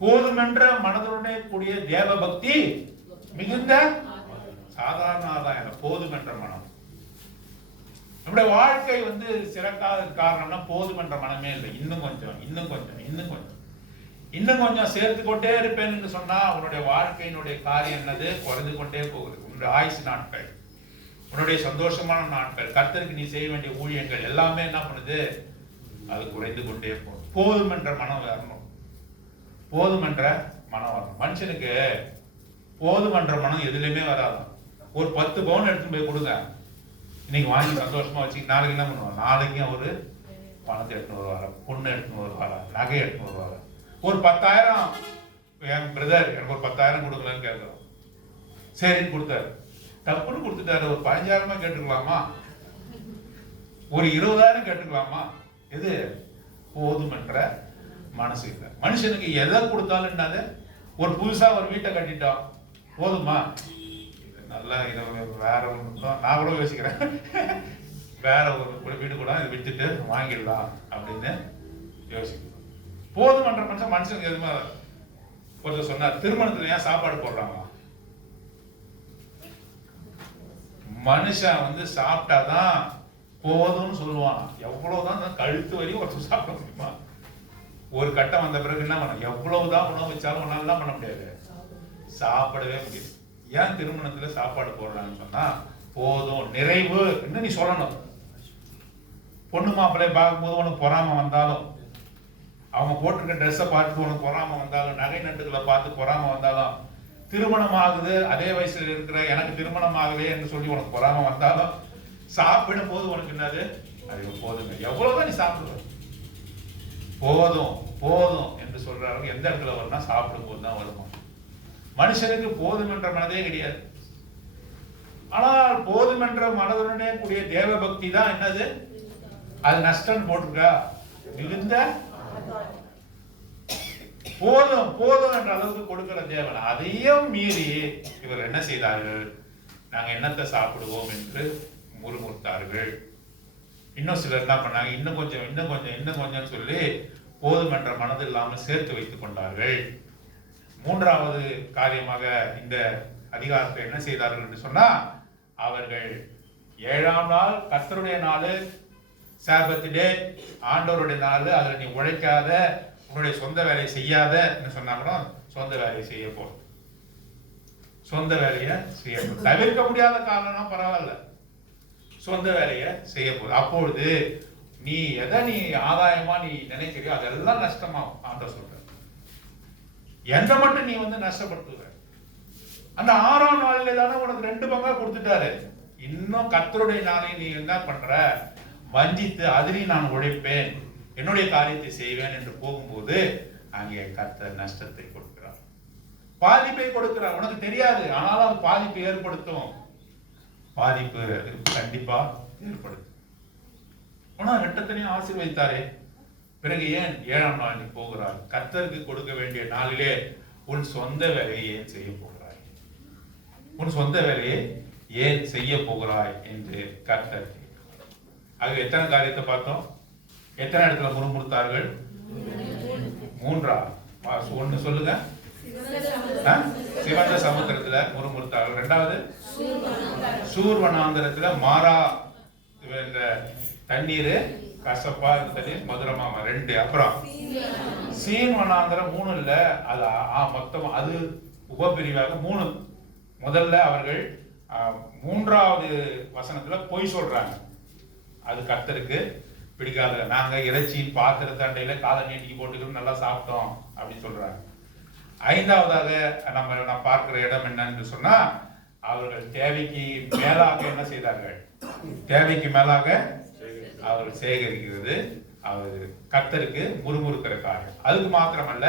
போதும் என்ற மனதுடனே கூடிய தேவ பக்தி மிகுந்த சாதாரண ஆதாயம். போதும் என்ற மனம். நம்முடைய வாழ்க்கை சிறக்காத காரணம்னா போதும் என்ற மனமே இல்லை. இன்னும் கொஞ்சம் இன்னும் கொஞ்சம் இன்னும் கொஞ்சம் இன்னும் கொஞ்சம் சேர்த்து கொண்டே இருப்பேன் என்று சொன்னா உன்னுடைய வாழ்க்கையினுடைய காரியம் என்னது? குறைந்து கொண்டே போகுது. உன்னுடைய ஆயுசு நாட்கள், உன்னுடைய சந்தோஷமான நாட்கள், கர்த்தருக்கு நீ செய்ய வேண்டிய ஊழியங்கள் எல்லாமே என்ன பண்ணுது? அது குறைந்து கொண்டே போகும். போதும் என்ற மனம் வரணும். போதும் என்ற மனம் வரணும். மனுஷனுக்கு போதும் என்ற மனம் எதுலையுமே வராது. ஒரு 10 பவுன் எடுத்துன்னு போய் கொடுங்க, இன்னைக்கு வாங்கி சந்தோஷமா வச்சு நாளைக்கு என்ன பண்ணுவாங்க? நாளைக்கும் ஒரு பணத்தை எடுத்துன்னு வருவாங்க, பொண்ணு எடுத்துன்னு வருவாங்க, நகை எடுத்துன்னு வருவாங்க. ஒரு 10,000 என் பிரதர் எனக்கு ஒரு 10,000 கொடுக்கலன்னு கேட்கிறோம். சரின்னு கொடுத்தாரு, தப்புன்னு கொடுத்துட்டாரு. ஒரு 15,000 கேட்டுக்கலாமா? ஒரு 20,000 கேட்டுக்கலாமா? எது போதும் என்ற மனசு இல்லை மனுஷனுக்கு. எதை கொடுத்தாலும் என்னது? ஒரு புதுசா ஒரு வீட்டை கட்டிட்டோம், போதுமா? நல்லா வேற ஒன்று நான் கூட யோசிக்கிறேன், வேற ஒரு வீடு கூட இதை விட்டுட்டு வாங்கிடலாம் அப்படின்னு யோசிக்கிறேன். போதும் என்ற மனுஷனுக்கு எதுவுமே. ஒருத்தர் சொன்னார், திருமணத்துல ஏன் சாப்பாடு போடுறாங்க? மனுஷன் சாப்பிட்டாதான் போதும்னு சொல்லுவான். எவ்வளவுதான் கழுத்து வரையும் ஒருத்தர் சாப்பிட முடியுமா? ஒரு கட்டம் வந்த பிறகு என்ன பண்ண? எவ்வளவுதான் உணவு வச்சாலும் உன்னால தான் பண்ண முடியாது, சாப்பிடவே முடியாது. ஏன் திருமணத்துல சாப்பாடு போடுறான்னு சொன்னா போதும், நிறைவு என்ன நீ சொல்லணும். பொண்ணு மாப்பிள்ளை பார்க்கும்போது உனக்கு பொறாம வந்தாலும், அவங்க போட்டிருக்க ட்ரெஸ்ஸை பார்த்து உனக்கு பொறாம வந்தாலும், நகை நட்டுகளை பார்த்து பொறாம வந்தாலும், திருமணம் ஆகுது அதே வயசுல இருக்கிற எனக்கு திருமணம் ஆகவே என்று சொல்லி உனக்கு பொறாம வந்தாலும், சாப்பிடும் போது உனக்கு என்னது? அது போதுங்க. எவ்வளவுதான் நீ சாப்பிடுற? போதும் போதும் என்று சொல்றாங்க. எந்த இடத்துல வரும்னா சாப்பிடும் போது தான் வருமா. மனுஷனுக்கு போதும் என்ற மனதே கிடையாது. ஆனால் போதும் என்ற மனதுடனே கூடிய தேவ பக்தி தான் என்னது? அது நஷ்டம் போட்டிருக்கா? மிகுந்த போதும் போதும் என்ற அளவுக்கு கொடுக்கிற தேவன். அதையும் மீறி இவர் என்ன செய்தார்கள்? நாங்க என்னத்தை சாப்பிடுவோம் என்று முறுமுறுத்தார்கள். இன்னும் சிலர் என்ன பண்ணாங்க? இன்னும் கொஞ்சம் இன்னும் கொஞ்சம் இன்னும் கொஞ்சம் சொல்லி போதும் என்ற மனது இல்லாமல் சேர்த்து வைத்துக் கொண்டார்கள். 3வது காரியமாக இந்த அதிகாரத்தை என்ன செய்தார்கள் என்று சொன்னா, அவர்கள் 7ஆம் நாள் கர்த்தருடைய நாள், சாபத் டே, ஆண்டவருடைய நாள், அதில் நீ உழைக்காத, உன்னுடைய சொந்த வேலையை செய்யாத என்று சொன்னாங்கன்னா சொந்த வேலையை செய்ய போறோம். சொந்த வேலையை செய்ய போறோம். தவிர்க்க முடியாத காரணம்னா பரவாயில்ல, சொந்த வேலையை செய்ய போகுது. அப்பொழுது நீ எதை நீ ஆதாயமா நீ நினைக்கிறியோ அதெல்லாம் நஷ்டமாகும். ஆண்டவர் சொல்ற எந்த மட்டும் நீ நஷ்டப்படுத்துவ. அந்த 6ஆம் நாளிலே தானே உனக்கு 2 பங்கா கொடுத்துட்டாரு. இன்னும் கர்த்தருடைய நாளை நீ என்ன பண்ற? வஞ்சித்து அதில் நான் உழைப்பேன், என்னுடைய காரியத்தை செய்வேன் என்று போகும்போது அங்கே கர்த்தர் நஷ்டத்தை கொடுக்கிறார், பாதிப்பை கொடுக்கிறார். உனக்கு தெரியாது, ஆனாலும் அது பாதிப்பை ஏற்படுத்தும். பாதிப்பு கண்டிப்பா ஏற்படுது. ஆனா ரெட்டத்தனையும் ஆசீர்வதித்தாரே, பிறகு ஏன் 7ஆம் நாள் நீ போகிறாய்? கர்த்தருக்கு கொடுக்க வேண்டிய நாளிலே உன் சொந்த வேலையை ஏன் செய்ய போகிறாய்? உன் சொந்த வேலையை ஏன் செய்ய போகிறாய் என்று கர்த்தர் கேட்கிறார். ஆக எத்தனை காரியத்தை பார்த்தோம்? எத்தனை இடத்துல முறுமுறுத்தார்கள்? 3. ஒண்ணு சொல்லுங்க. சிவந்த சமுத்திரத்துல முறுமுறுத்தார்கள். 2வது சூர் வனாந்தரத்துல மாறா என்ற தண்ணீர் கசப்பா இருந்த தண்ணீர் மதுரமா 2. அப்புறம் சீன் வனாந்தரம் 3 இல்ல, அது மொத்தம் அது உபபிரிவாக 3. முதல்ல அவர்கள் 3வது வசனத்துல பொய் சொல்றாங்க. அது கர்த்தருக்கு பிடிக்காத. நாங்க இறைச்சியின் பாத்திரத்தை அண்டையில காலை நீட்டிக்கு போட்டுக்கிட்டு நல்லா சாப்பிட்டோம் அப்படின்னு சொல்றாங்க. 5வதாக நம்ம பார்க்கிற இடம் என்னன்னு சொன்னா, அவர்கள் தேவைக்கு மேலாக என்ன செய்தார்கள்? தேவைக்கு மேலாக அவர்கள் சேகரிக்கிறது அவர் கர்த்தருக்கு முறுமுறுக்கிற காரியம். அதுக்கு மாத்திரமல்ல,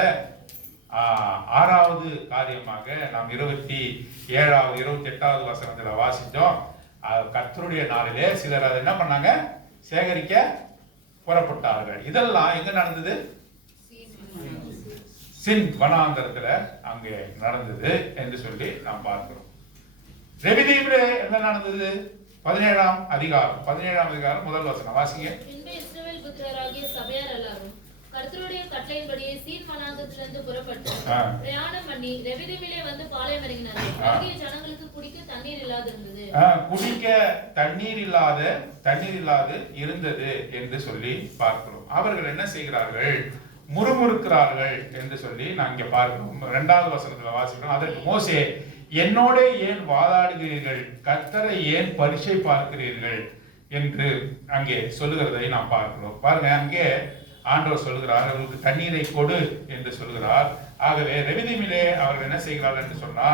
6வது காரியமாக நாம் 27வது 28வது வசனத்துல வாசித்தோம். கர்த்தருடைய நாளிலே சிலர் அதை என்ன பண்ணாங்க? சேகரிக்க புறப்பட்டார்கள். இதெல்லாம் எங்க நடந்தது? சின் வனாந்தரத்துல அங்கே நடந்தது என்று சொல்லி நாம் பார்க்கிறோம். ரெவிதீமிலே என்ன நடந்தது? 17ஆம் அதிகாரம் முதல் வசனம் வாசிங்க. பின்பு இஸ்ரவேல் புத்திரராகிய சபையார் எல்லாரும் கர்த்தருடைய கட்டளையின்படியே சீன் வனாந்தரத்திலிருந்து புறப்பட்டு பிரயாணம் பண்ணி ரெவிதீமிலே வந்து பாளையம் இறங்கினார்கள். அங்கே ஜனங்களுக்கு குடிக்க தண்ணீர் இல்லாது இருந்தது. குடிக்க தண்ணீர் இல்லாது இருந்தது என்று சொல்லி பார்க்கிறோம். அவர்கள் என்ன செய்கிறார்கள்? முறுமுறுக்கிறார்கள் என்று சொல்லி நான் இங்க பார்க்கிறோம். 2வது வசனத்துல வாசிக்கிறோம். அதற்கு மோசே, என்னோட ஏன் வாதாடுகிறீர்கள்? கர்த்தரை ஏன் பரீட்சை பார்க்கிறீர்கள் என்று அங்கே சொல்லுகிறதை நாம் பார்க்கிறோம். பாருங்க, அங்கே ஆண்டவர் சொல்லுகிறார், அவர்களுக்கு தண்ணீரை கொடு என்று சொல்லுகிறார். ஆகவே ரெவிதீமிலே அவர்கள் என்ன செய்கிறார்கள் என்று சொன்னா,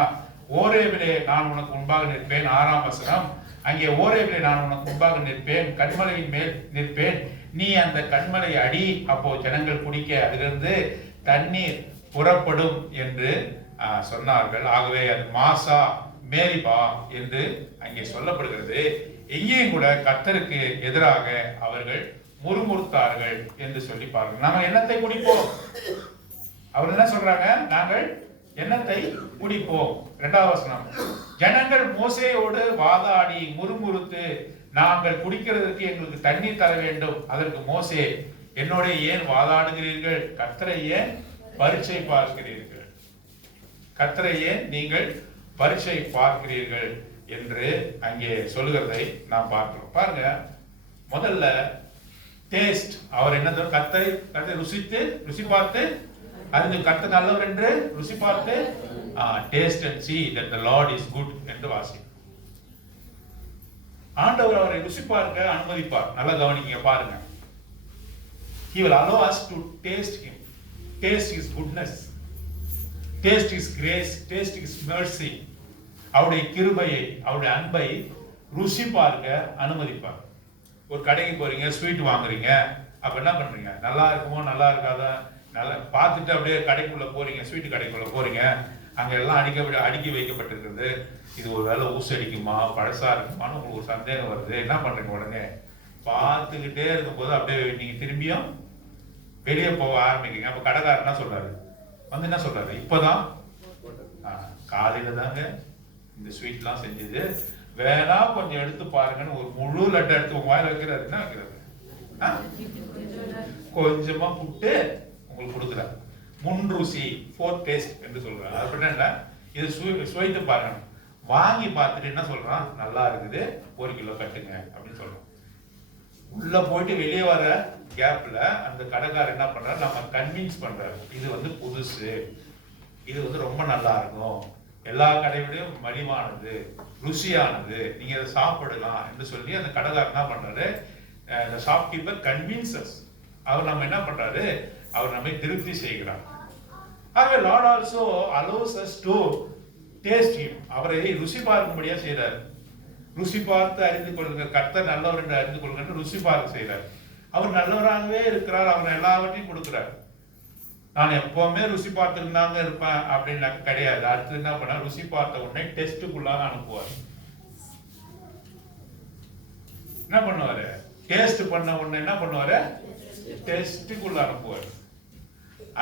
ஓரேபிலே நான் உனக்கு முன்பாக நிற்பேன். 6ஆம் வசனம். அங்கே ஓரேபிலே நான் உனக்கு முன்பாக நிற்பேன், கண்மலையின் மேல் நிற்பேன், நீ அந்த கண்மலை அடி, அப்போ ஜனங்கள் குடிக்க அதிலிருந்து தண்ணீர் புறப்படும் என்று சொன்னார்கள். ஆகவே அது மாசா மேரிபா என்று அங்கே சொல்லப்படுகிறது. எங்கேயும் கூட கர்த்தருக்கு எதிராக அவர்கள் முறுமுறுத்தார்கள் என்று சொல்லி பாருங்க. நாங்கள் என்னத்தை குடிப்போம்? அவர் என்ன சொல்றாங்க? நாங்கள் என்னத்தை குடிப்போம். 2வது வசனம். ஜனங்கள் மோசேயோடு வாதாடி முறுமுறுத்து, நாங்கள் குடிக்கிறதுக்கு எங்களுக்கு தண்ணீர் தர வேண்டும். அதற்கு மோசே, என்னோட ஏன் வாதாடுகிறீர்கள்? கர்த்தரை ஏன் பரீட்சை பார்க்கிறீர்கள்? கர்த்தரை ஏன் நீங்கள் பரீட்சை பார்க்கிறீர்கள் என்று அங்கே சொல்லுகிறதை நாம் பார்க்கிறோம். பாருங்க, முதல்ல டேஸ்ட். அவர் என்ன? கர்த்தரை ருசி பார்த்து அறிந்து, கர்த்தர் நல்லவர் என்று ருசி பார்த்து, taste and see that the Lord is good என்று வாசி. ஆண்டவர் அவரை ருசி பார்க்க அனுமதிப்பார். நல்லா கவனிங்க, பாருங்க. He will allow us to taste him, taste his goodness, taste his grace, taste his mercy. அவருடைய கிருபையை, அவருடைய அன்பை ருசி பார்க்க அனுமதிப்பார். ஒரு கடைக்கு போறீங்க, ஸ்வீட் வாங்குறீங்க, அப்ப என்ன பண்றீங்க? நல்லா இருக்குமோ நல்லா இருக்காதா நல்லா பார்த்துட்டு அப்படியே கடைக்குள்ள போறீங்க, ஸ்வீட் கடைக்குள்ள போறீங்க. அங்க எல்லாம் அடுக்கி வைக்கப்பட்டிருக்கிறது. இது ஒரு வேளை ஊசி அடிக்குமா, பழசா இருக்குமான்னு உங்களுக்கு ஒரு சந்தேகம் வருது. என்ன பண்றீங்க? உடனே பார்த்துக்கிட்டே இருக்கும்போது அப்படியே நீங்க திரும்பியும் வெளியே போக ஆரம்பிக்கிறீங்க. அப்ப கடைக்காரர் என்ன சொல்றாரு? வந்து என்ன சொல்றாரு? இப்பதான் காலையில தாங்க இந்த ஸ்வீட்லாம் செஞ்சது, வேணா கொஞ்சம் எடுத்து பாருங்கன்னு ஒரு முழு லட்டு எடுத்து உங்க வாயில வைக்கிறாரு. என்ன வைக்கிறாரு? கொஞ்சமா புட்டு உங்களுக்கு கொடுக்குறாரு. முன் ருசி, ஃபோர் டேஸ்ட் என்று சொல்றாரு. அப்படின்னா இது சுவைத்து பாருங்க. வாங்கி பார்த்துட்டு என்ன சொல்றான்? நல்லா இருக்குது, 1 கிலோ கட்டுங்க அப்படின்னு சொல்றான். உள்ள போயிட்டு வெளியே வர கேப்ல அந்த கடைக்காரர் என்ன பண்றாரு? நம்ம கன்வின்ஸ் பண்றாரு, இது வந்து புதுசு, இது வந்து ரொம்ப நல்லா இருக்கும், எல்லா கடையோடையும் மலிவானது, ருசியானது, நீங்க அதை சாப்பிடலாம் என்று சொல்லி அந்த கடைக்காரர் என்ன பண்றாரு? the shopkeeper convinces. அவர் நம்ம என்ன பண்றாரு? அவர் நம்மை திருப்தி செய்கிறார். ஆகவே Lord also allows us to taste him. அவரை ருசி பார்க்கும்படியா செய்றார். ருசி பார்த்து அறிந்து கொள்ளுங்க, கர்த்தர் நல்லவர் என்று அறிந்து கொள்ளுங்க, ருசி பார்த்து செய்றார். அவர் நல்லவராகவே இருக்கிறார், அவர் எல்லாவற்றையும் கொடுக்கிறார். நான் எப்பவுமே ருசி பார்த்துருந்தாங்க இருப்பேன் அப்படின்னு கிடையாது. அடுத்து என்ன பண்ண? ருசி பார்த்த உடனே டெஸ்ட்டுக்குள்ளாக அனுப்புவார். என்ன பண்ணுவாரு? டேஸ்ட் பண்ண உடனே என்ன பண்ணுவாரு? டெஸ்டுக்குள்ள அனுப்புவார்,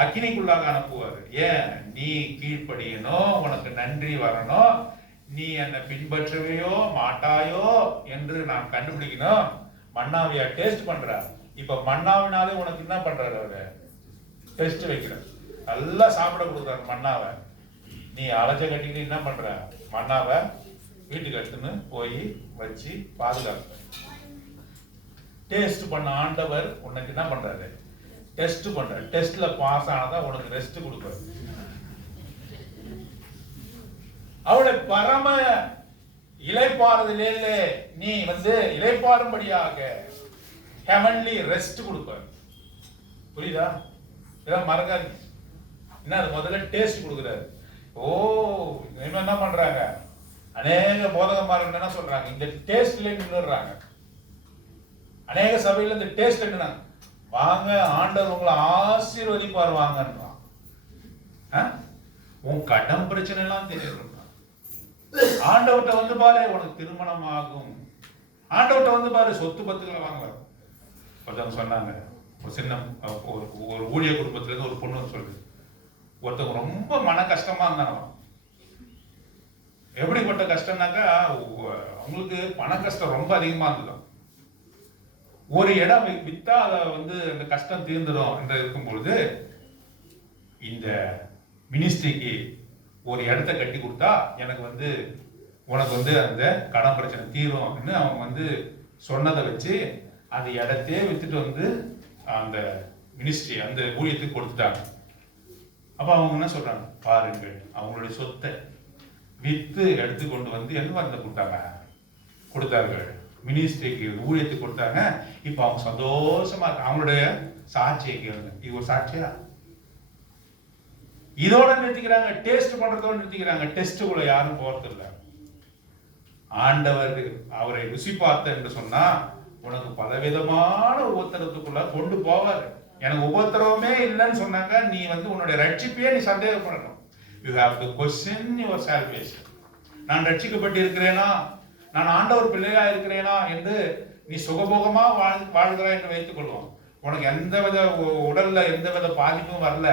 அக்கினிக்குள்ளாக அனுப்புவார். ஏன்? நீ கீழ்ப்படியணும், உனக்கு நன்றி வரணும், நீ என்னை பின்பற்றவையோ மாட்டாயோ என்று நான் கண்டுபிடிக்கணும். மன்னாவையா டேஸ்ட் பண்றார். இப்ப மன்னாவினாலே உனக்கு என்ன பண்றாரு? அவரு டெஸ்ட் வைக்கிறார். நல்லா சாப்பிட கொடுக்குறாரு மன்னாவை. நீ அலைச்ச கட்டிட்டு என்ன பண்ற? மன்னாவை வீட்டுக்கு எடுத்துன்னு போய் வச்சு பாதுகாப்பு. டேஸ்ட் பண்ண ஆண்டவர் உனக்கு என்ன பண்றாரு? டெஸ்ட் பண்றாரு. டெஸ்ட்ல பாஸ் ஆனதா உனக்கு ரெஸ்ட் கொடுப்பாரு. அவளை பரம இளைப்பாறுதலே நீ இளைப்பாறும்படியாக ஹெவன்லி ரெஸ்ட் கொடுப்பார். புரியுதா? இதெல்லாம் மறக்காது. என்ன முதல்ல டேஸ்ட் கொடுக்குறாரு. ஓ, என்ன பண்றாங்க? அநேக போதகமார்கள் என்ன சொல்றாங்க? இந்த டேஸ்ட்ல நின்னுறாங்க. அநேக சபையில இந்த டேஸ்ட் என்ன? வாங்க, ஆண்டவர் உங்களை ஆசீர்வதிப்பார் வாங்கன்றான். உன் கடன் பிரச்சனை எல்லாம் தெரியும். ஆண்டவர்கிட்ட பாரு, உனக்கு திருமணம் ஆகும். ஆண்டவர்கிட்ட பாரு, சொத்து பத்துக்களை வாங்குவார். ஒருத்தவங்க சொன்னாங்க, ஒரு சின்ன ஒரு ஊழிய குடும்பத்துல இருந்து ஒரு பொண்ணு சொல்லுது, ஒருத்தவங்க ரொம்ப மன கஷ்டமா இருந்தாங்க. எப்படிப்பட்ட கஷ்டம்னாக்கா, அவங்களுக்கு பண கஷ்டம் ரொம்ப அதிகமா இருந்தது. ஒரு இடம் வித்தா அதை அந்த கஷ்டம் தீர்ந்துடும் என்று இருக்கும் பொழுது, இந்த மினிஸ்ட்ரிக்கு ஒரு இடத்த கட்டி கொடுத்தா எனக்கு உனக்கு அந்த கடன் பிரச்சனை தீரும் அப்படின்னு அவங்க சொன்னதை வச்சு அந்த இடத்தையே வித்துட்டு அந்த மினிஸ்ட்ரி அந்த ஊழியத்துக்கு கொடுத்துட்டாங்க. அப்ப அவங்க என்ன சொல்றாங்க? பாருங்கள், அவங்களுடைய சொத்தை வித்து எடுத்து கொண்டு என்ன கொடுத்தார்கள், மினிஸ்ட்ரிக்கு ஊழியத்துக்கு கொடுத்தாங்க. இப்ப அவங்க சந்தோஷமா இருக்கு. அவங்களுடைய சாட்சியை கேளுங்க. இது ஒரு சாட்சியா? இதோட நிறுத்திக்கிறாங்க. டேஸ்ட் பண்றதோட நிறுத்திக்கிறாங்க. டெஸ்ட்டுக்குள்ள யாரும் போறது இல்லை. ஆண்டவர் அவரை ருசி பார்த்த என்று சொன்னா உனக்கு பலவிதமான உபத்திரத்துக்குள்ள கொண்டு போவார். எனக்கு உபத்திரவமே இல்லைன்னு சொன்னாங்க, நீ உன்னுடைய ரட்சிப்பையே நீ சந்தேகப்படணும். You have to question your salvation. நான் ரட்சிக்கப்பட்டு இருக்கிறேனா, நான் ஆண்டவர் பிள்ளையா இருக்கிறேனா என்று நீ சுகபோகமா வாழ்கிறாய் என்று வைத்துக் கொள்வோம். உனக்கு எந்தவித உடல்ல எந்தவித பாதிப்பும் வரல,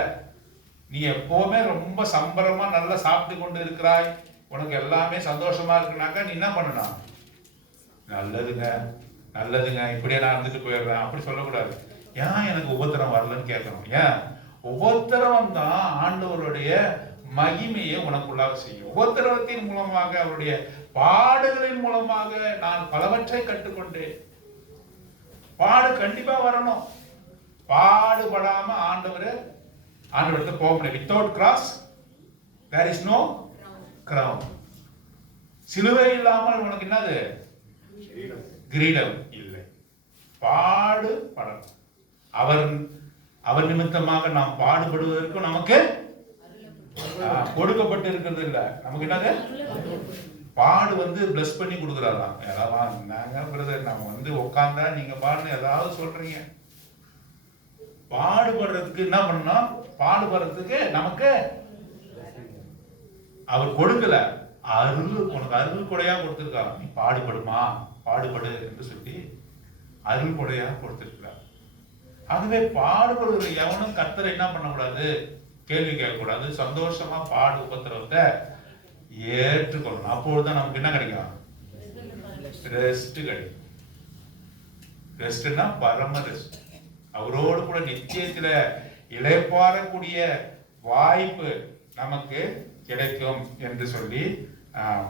நீ எப்பவுமே ரொம்ப சம்பரமா நல்லா சாப்பிட்டு கொண்டு இருக்கிறாய், உனக்கு எல்லாமே சந்தோஷமா இருக்குனாக்கா நீ என்ன பண்ணணும்? நல்லதுங்க நல்லதுங்க, இப்படியே நான் இருந்துட்டு போயிடுறேன் அப்படி சொல்லக்கூடாது. ஏன் எனக்கு உபத்திரம் வரலன்னு கேட்கணும். ஏன்? உபத்திரவம் தான் ஆண்டவருடைய மகிமையை உனக்குள்ளாக செய்யும். உபத்திரவத்தின் மூலமாக, அவருடைய பாடுகளின் மூலமாக நான் பலவற்றை கற்றுக்கொண்டேன். பாடு கண்டிப்பா வரணும். பாடுபடாம ஆண்டவர்கிட்ட போக முடியாது. Without cross there is no crown. சிலுவை இல்லாமல் உனக்கு என்னது? கிரீடம் இல்லை. பாடுபடணும். அவர் நிமித்தமாக நாம் பாடுபடுவதற்கு நமக்கு கொடுக்கப்பட்டு இருக்கிறது இல்ல. நமக்கு என்னது? பாடு பிளஸ் பண்ணி கொடுக்குறாராம். யாராவது நாங்க பிரதர் நம்ம உட்கார்ந்தா நீங்க பாடுன்னு ஏதாவது சொல்றீங்க. பாடுபடுறதுக்கு என்ன பண்ணணும்? பாடுபடுறதுக்கு நமக்கு அவர் கொடுக்கல, உனக்கு அருள் கொடையா கொடுத்திருக்காரு. நீ பாடுபடுமா, பாடுபடு என்று சொல்லி அருள் கொடையா கொடுத்திருக்கிறார். ஆகவே பாடுபடுகிற எவனும் கர்த்தரை என்ன பண்ணக்கூடாது? கேள்வி கேட்கக்கூடாது. சந்தோஷமா பாடு உபத்திரவத்தை ஏற்றுக்கொள்ளணும். அப்பொழுதுதான் நமக்கு என்ன கிடைக்கும்? ரெஸ்ட் கிடைக்கும். ரெஸ்ட்னா பரம ரெஸ்ட். அவரோடு கூட நித்தியத்துல இளைப்பாறக்கூடிய வாய்ப்பு நமக்கு கிடைக்கும் என்று சொல்லி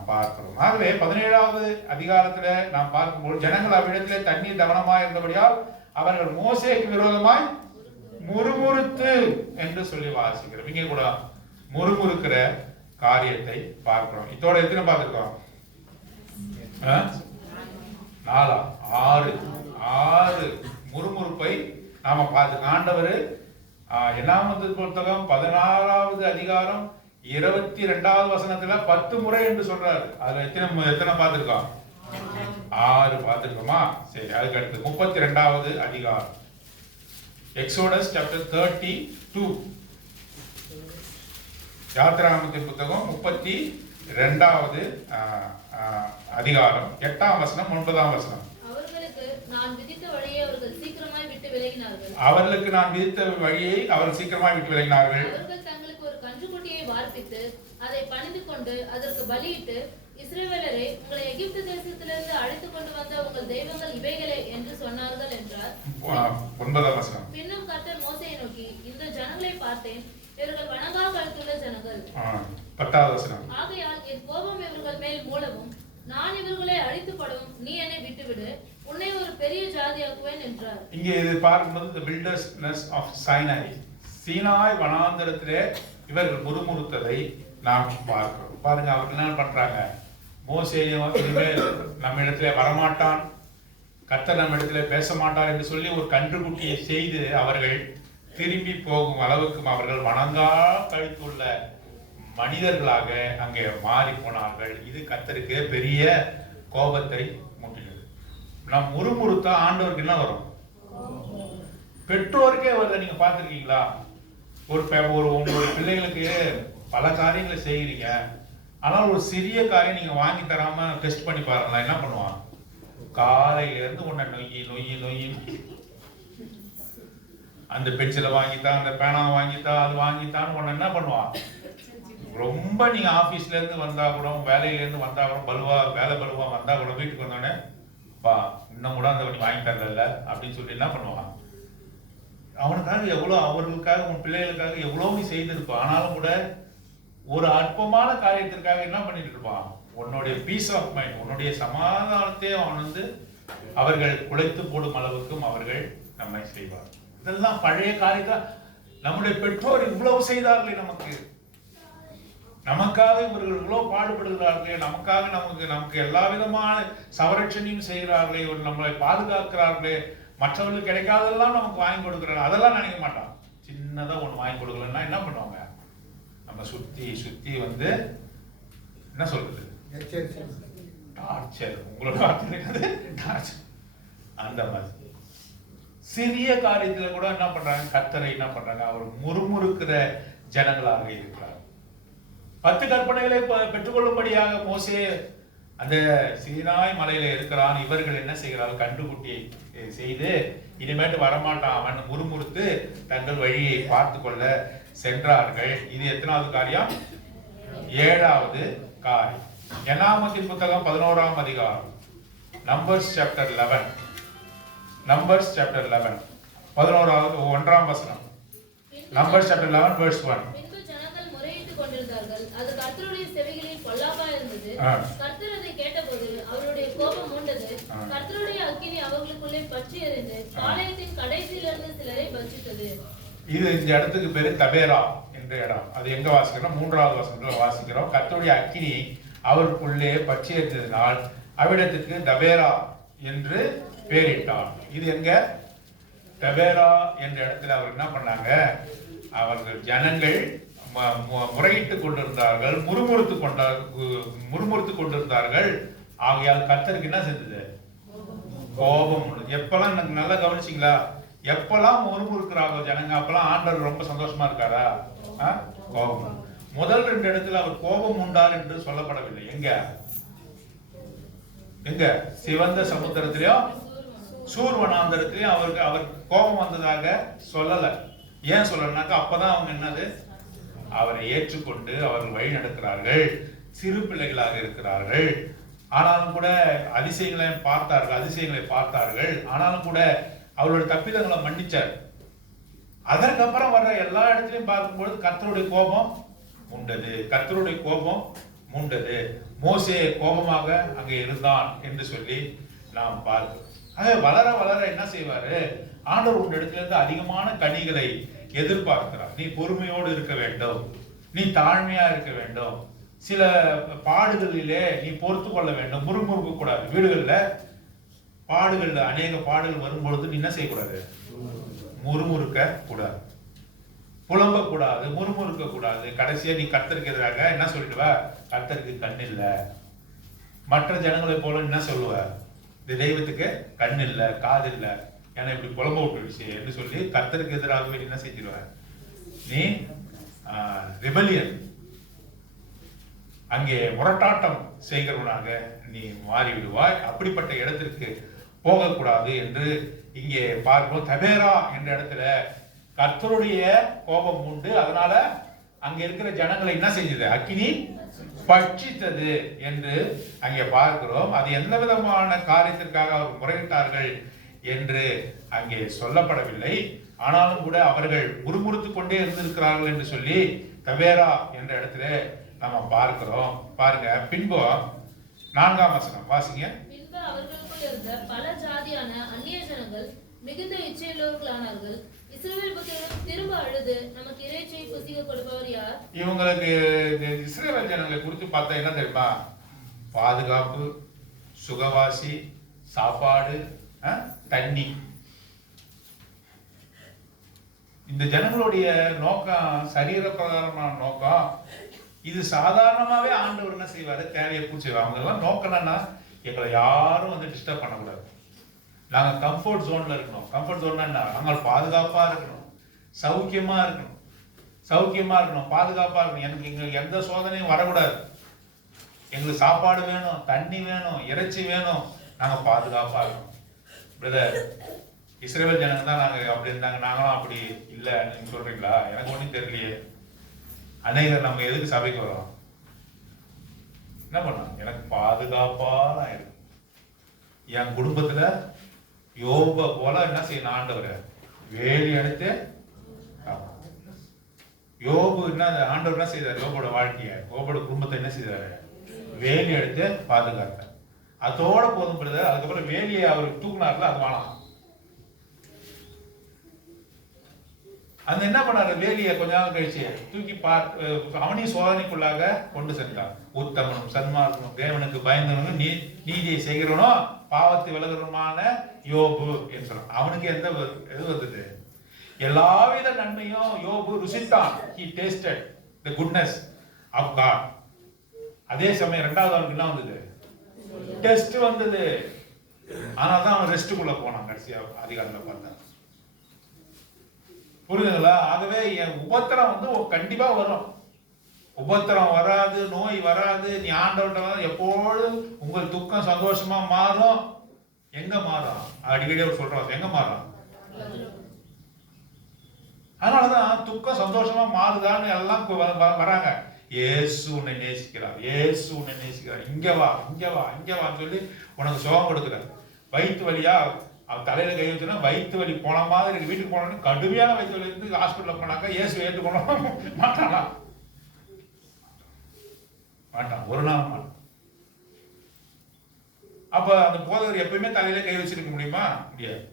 பார்க்கிறோம். ஆகவே 17வது அதிகாரத்துல நாம் பார்க்கும்போது, ஜனங்கள் அவ்விடத்திலே தண்ணீர் தவனமாய் இருந்தபடியால் அவர்கள் மோசேக்கு விரோதமாய் முறுமுறுத்து என்று சொல்லி வாசிக்கிறோம். இங்கே கூட முறுமுறுக்கிற காரியத்தை பார்க்கிறோம். இதோட எத்தனை பார்த்திருக்கோம்? 6 முறுமுறுப்பை நாம பார்த்து ஆண்டவர் என்னாமத்து புத்தகம் 16வது அதிகாரம் 22வது வசனத்துல 10 முறை என்று சொல்றாரு. அதுல எத்தனை பார்த்திருக்கோம்? 6 பார்த்திருக்கோமா? சரி, அதுக்கு அடுத்து 32வது அதிகாரம், எக்ஸோடஸ் சாப்டர் 32, யாத்திராகமத்தின் புத்தகம் 32வது அதிகாரம் 8ஆம் வசனம் 9ஆம் வசனம். அவர்களுக்கு நான் விதித்த வழியை அவர்கள் சீக்கிரமாய் விட்டு விலகினார்கள். அவர்களுக்கு நான் விதித்த வழியை அவர்கள் சீக்கிரமாய் விட்டு விலகினார்கள். அவர்கள் தங்களுக்கு ஒரு கன்றுக்குட்டியை வார்ப்பித்து அதை பணிந்து கொண்டு அதற்கு பலியிட்டு, இஸ்ரவேலரே, உங்களை எகிப்து தேசத்திலிருந்து அழைத்து கொண்டு வந்த உங்கள் தெய்வங்கள் இவைகளே என்று சொன்னார்கள் என்றார். 9ஆம் வசனம். பின்னும் கர்த்தர் மோசேயை நோக்கி, இந்த ஜனங்களை பார்த்தேன், இவர்கள் வணங்கா கழுத்துள்ள ஜனங்கள். 10ஆவது வசனம். ஆகையால் என் கோபம் இவர்கள் மேல் மூலவும் நான் இவர்களை அழித்துப்படவும் நீ என்னை விட்டுவிடு, உன்னை ஒரு பெரிய ஜாதியாக்குவேன் என்றார். இங்கே இது பார்க்கும்போது the wilderness of Sinai, Sinai வனாந்தரத்திலே இவர்கள் முறுமுறுத்ததை நாம் பார்க்கிறோம். பாருங்க, அவர்கள் என்ன பண்றாங்க, மோசேயும் இனிமேல் நம்ம இடத்துல வரமாட்டான், கர்த்தர் நம்ம இடத்துல பேச மாட்டார் என்று சொல்லி ஒரு கன்றுக்குட்டியை செய்து அவர்கள் திரும்பி போகும் அளவுக்கு அவர்கள் வணங்கா கழித்துள்ள மனிதர்களாக அங்கே மாறி போனார்கள். இது கர்த்தருக்கு பெரிய கோபத்தை மூட்டினது. நம் முறுமுறுத்தா ஆண்டவருக்கு என்ன வரும்? பெற்றோருக்கே வருது. நீங்க பார்த்திருக்கீங்களா? ஒரு உங்களுடைய பிள்ளைகளுக்கு பல காரியங்களை செய்கிறீங்க, ஆனால் ஒரு சிறிய காரியம் நீங்க வாங்கி தராம டெஸ்ட் பண்ணி பாருங்களா, என்ன பண்ணுவான்? காலையில இருந்து உன்னை நொய்யி நொய்யி நொய்யி, அந்த பென்சிலை வாங்கித்தான், அந்த பேனாவை வாங்கித்தான், அது வாங்கித்தான் உன்னை என்ன பண்ணுவான்? ரொம்ப நீங்க ஆபீஸ்ல இருந்து வந்தா கூட, வேலையில இருந்து வந்தா கூட, வேலை பலுவா வந்தா கூட, வீட்டுக்கு வந்தோடனே பா இன்னும் கூட அந்த வாங்கி தரல அப்படின்னு சொல்லி என்ன பண்ணுவான்? அவனுக்காக எவ்வளவு, அவர்களுக்காக, உன் பிள்ளைகளுக்காக எவ்வளவு நீ செய்திருப்பான். ஆனாலும் கூட ஒரு அற்பமான காரியத்திற்காக என்ன பண்ணிட்டு இருப்பான்? உன்னுடைய பீஸ் ஆஃப் மைண்ட், உன்னுடைய சமாதானத்தை அவன் அவர்கள் குலைத்து போடும் அளவுக்கும் அவர்கள் நம்மை செய்வார். இதெல்லாம் பழைய காரியத்தை நம்முடைய பெற்றோர் இவ்வளவு செய்தார்களே, நமக்காக இவர்கள் இவ்வளவு பாடுபடுகிறார்களே, நமக்காக நமக்கு எல்லா விதமான சவரட்சணையும் செய்கிறார்களே, நம்மளை பாதுகாக்கிறார்களே, மற்றவர்களுக்கு கிடைக்காதெல்லாம் நமக்கு வாங்கி கொடுக்குறாங்க, அதெல்லாம் நினைக்க மாட்டான். சின்னதா ஒண்ணு வாங்கி கொடுக்கலன்னா என்ன பண்ணுவாங்க? நம்ம சுத்தி சுத்தி என்ன சொல்றது, டார்ச்சர். உங்களோட டார்ச்சர். அந்த மாதிரி சிறிய காரியத்துல கூட என்ன பண்றாங்க, கர்த்தரை என்ன பண்றாங்க, அவர் முறுமுறுக்கிற ஜனங்களாக இருக்கிறார். 10 கற்பனைகளை பெற்றுக்கொள்ளும்படியாக மோசே அந்த சீனாய் மலையில இருக்கிறான். இவர்கள் என்ன செய்கிறார்கள்? கன்றுக்குட்டியை செய்து இனிமேட்டு வரமாட்டான் அவன் முறுமுறுத்து தங்கள் வழியை பார்த்து கொள்ள சென்றார்கள். இது எத்தனாவது காரியம்? 7வது காரியம். என்னாகமத்தின் புத்தகம் 11ஆம் அதிகாரம், நம்பர்ஸ் சாப்டர் 11, நம்பர்ஸ் சாப்டர் 11 11வது 1ஆம் வசனம். Numbers chapter 11 verse 1. பின்பு ஜனங்கள் முறையிட்டுக் கொண்டிருந்தார்கள், அது கர்த்தருடைய செவிகளில் பொல்லாப்பா இருந்தது. கர்த்தர் அதை கேட்டபோது அவருடைய கோபம் மூண்டது. கர்த்தருடைய அக்கினி அவர்களுக்குள்ளே பற்றி எறிந்து பாளையத்தின் கடைசியிலிருந்து சிலரை பட்சித்தது. இது இந்த இடத்துக்கு பேரு தபேரா என்ற இடம். அது எங்க வாசிக்கிறோம்? 3வது வசனத்துல வாசிக்கிறோம். கர்த்தருடைய அக்கினி அவருக்குள்ளே பற்றி எறிந்ததினால் அவ்விடத்துக்கு தபேரா என்று பெயரிட்டார். இது எங்க? தபேரா என்ற இடத்துல அவர் என்ன பண்ணாங்க? அவர்கள் ஜனங்கள் முறையிட்டுக் கொண்டிருந்தார்கள், முறுமுறுத்து கொண்டிருந்தார்கள். ஆகையால் கர்த்தருக்கு என்ன செஞ்சது? கோபம். எப்பெல்லாம் எனக்கு நல்லா கவனிச்சிங்களா? எப்பெல்லாம் முறுமுறுக்கிறார்கள் ஜனங்க, அப்பெல்லாம் ஆண்டவர் ரொம்ப சந்தோஷமா இருக்காரா? கோபம். முதல் 2 இடத்துல அவர் கோபம் உண்டார் என்று சொல்லப்படவில்லை. எங்க? சிவந்த சமுத்திரத்திலையும் சூர்வனாந்தரத்திலையும் அவர் கோபம் வந்ததாக சொல்லல. ஏன் சொல்லலனாக்கா, அப்பதான் அவங்க என்னது, அவரை ஏற்றுக்கொண்டு அவர்கள் வழி நடக்கிறார்கள், சிறு பிள்ளைகளாக இருக்கிறார்கள். ஆனாலும் கூட அதிசயங்களை பார்த்தார்கள். ஆனாலும் கூட அவருடைய தப்பிதங்களை மன்னிச்சார். அதற்கப்புறம் வர்ற எல்லா இடத்திலையும் பார்க்கும்பொழுது கர்த்தருடைய கோபம் மூண்டது. மோசே கோபமாக அங்கே இருந்தான் என்று சொல்லி நாம் பார்க்கிறோம். வளர வளர என்ன செய்வாரு? ஆண்டவர் உன் இடத்துல இருந்து அதிகமான கனிகளை எதிர்பார்க்கிறார். நீ பொறுமையோடு இருக்க வேண்டும், நீ தாழ்மையா இருக்க வேண்டும், சில பாடுகளிலே நீ பொறுத்து கொள்ள வேண்டும், முறுமுறுக்க கூடாது. வீடுகள்ல அநேக பாடுகள் வரும்பொழுது நீ என்ன செய்யக்கூடாது? முறுமுறுக்க கூடாது, புலம்ப கூடாது, முறுமுறுக்க கூடாது. கடைசியா நீ கர்த்தருக்கு எதிராக என்ன சொல்லிடுவ? கர்த்தருக்கு கண் இல்ல. மற்ற ஜனங்களை போல என்ன சொல்லுவ? இந்த தெய்வத்துக்கு கண் இல்ல, காது இல்ல, ஏன்னா இப்படி புலம்ப விட்டுருச்சு என்று சொல்லி கர்த்தருக்கு எதிராகவே என்ன செஞ்சிருவ? நீ ரிபலியன், அங்கே முரட்டாட்டம் செய்கிறவனாக நீ மாறிவிடுவாய். அப்படிப்பட்ட இடத்திற்கு போகக்கூடாது என்று இங்கே பார்க்கிறோம். தபேரா என்ற இடத்துல கர்த்தருடைய கோபம் உண்டு. அதனால அங்க இருக்கிற ஜனங்களை என்ன செஞ்சது? அக்கினி பட்சித்தது என்று அங்கே பார்க்கிறோம். அது எந்த விதமான காரியத்திற்காக அவர் முறையிட்டார்கள் என்று அங்கே சொல்லப்படவில்லை. ஆனாலும் கூட அவர்கள் முறுமுறுத்துக் கொண்டே இருந்திருக்கிறார்கள் என்று சொல்லி தபேரா என்ற இடத்துல நம்ம பார்க்கிறோம். பாருங்க, பின்பு 4ஆம் வசனம் வாசிங்க. பின்பு அவர்களுக்குள் இருந்த பல ஜாதியான அந்நிய ஜனங்கள் மிகுந்த இச்சையுள்ளவர்களானார்கள். இஸ்ரவேல் புத்திரரும் திரும்ப அழுது, நமக்கு இறைச்சியை புசிக்க கொடுப்பவர் யார்? இவங்களுக்கு இஸ்ரவேல் ஜனங்களை குறித்து பார்த்தா என்ன தெரியுமா? பாதுகாப்பு, சுகவாசி, சாப்பாடு, தண்ணி. இந்த ஜனங்களுடைய நோக்கம் சரீர பிரகாரமான நோக்கம். இது சாதாரணமாவே ஆண்டவர் என்ன செய்வாரு? தேவையை பூர்த்தி செய்வார். அவங்க எல்லாம் நோக்கம் என்னன்னா, எங்களை யாரும் வந்து டிஸ்டர்ப் பண்ணக்கூடாது, நாங்க கம்ஃபர்ட் ஜோன்ல இருக்கணும். கம்ஃபர்ட் ஜோன் என்ன? நாங்கள் பாதுகாப்பா இருக்கணும், சௌக்கியமா இருக்கணும், பாதுகாப்பா இருக்கணும். எனக்கு இங்க எந்த சோதனையும் வரக்கூடாது. எங்களுக்கு சாப்பாடு வேணும், தண்ணி வேணும், இறைச்சி வேணும், நாங்க பாதுகாப்பா இருக்கணும். பிரதர், இஸ்ரவேல் ஜனங்க தான் நாங்க அப்படி இருந்தாங்க, நாங்களும் அப்படி இல்லை நீங்க சொல்றீங்களா? எனக்கு ஒன்றும் தெரியலையே. அநேகர் நம்ம எதுக்கு சபைக்கு வரோம்? என்ன பண்ணலாம்? எனக்கு பாதுகாப்பா நான் இருக்கும். என் குடும்பத்துல யோப போல என்ன செய்யணும்? ஆண்டவர் வேலி எடுத்து யோபு என்ன ஆண்டவர் என்ன செய்தார்? யோபோட வாழ்க்கைய, யோபோட குடும்பத்தை என்ன செய்தாரு? வேலி எடுத்து பாதுகாத்தார். அதோட போதும் பிரதர். அதுக்கப்புறம் வேலியை அவர் தூக்குனார்ல, அது வாழலாம். அந்த என்ன பண்ணாரு? வேலியை கொஞ்ச நாள் கழிச்சு தூக்கி அவனையும் சோதனைக்குள்ளாக கொண்டு சென்றான். உத்தமனும் சன்மார்க்கனும் தேவனுக்கு பயந்தவனும் நீதியை செய்கிறவனும் பாவத்தை விலகுறமான யோபு என்று சொல்றான். அவனுக்கு எந்த எது வந்தது? எல்லாவித நன்மையும் யோபு ருசித்தான். He tasted the goodness of God. அதே சமயம் இரண்டாவது அவனுக்கு என்ன வந்தது? டெஸ்ட் வந்தது. ஆனால் தான் அவன் ரெஸ்ட்டுக்குள்ள போனான். கடைசியா அதிகாரத்தில் பார்த்தான். புரியுதுங்களா? ஆகவே என் உபத்திரம் வந்து கண்டிப்பா வரும். உபத்திரம் வராது, நோய் வராது. நீ ஆண்டவர்கிட்ட எப்பொழுதும் உங்கள் துக்கம் சந்தோஷமா மாறும். எங்க மாறும்? அடிக்கடி அவர் சொல்றாங்க, எங்க மாறும்? அதனாலதான் துக்கம் சந்தோஷமா மாறுதான்னு எல்லாம் வராங்க. இயேசு உன்னை நேசிக்கிறார், இயேசு உன்னை நேசிக்கிறார், இங்க வா, இங்க வா, இங்க வான்னு சொல்லி உனக்கு சுகம் கொடுக்குறார். வயிற்று வலியா அவன் தலையில கை வச்சுன்னா வயிற்று வலி போன மாதிரி வீட்டுக்கு போனோன்னு கடுமையான வயிற்று வலி இருந்து ஹாஸ்பிட்டல் போனாக்கா இயேசு ஏற்றுக்கணும் மாட்டானா? மாட்டான், ஒரு நாள் மாட்டான். அப்ப அந்த போதகர் எப்பயுமே தலையில கை வச்சிருக்க முடியுமா? முடியாது.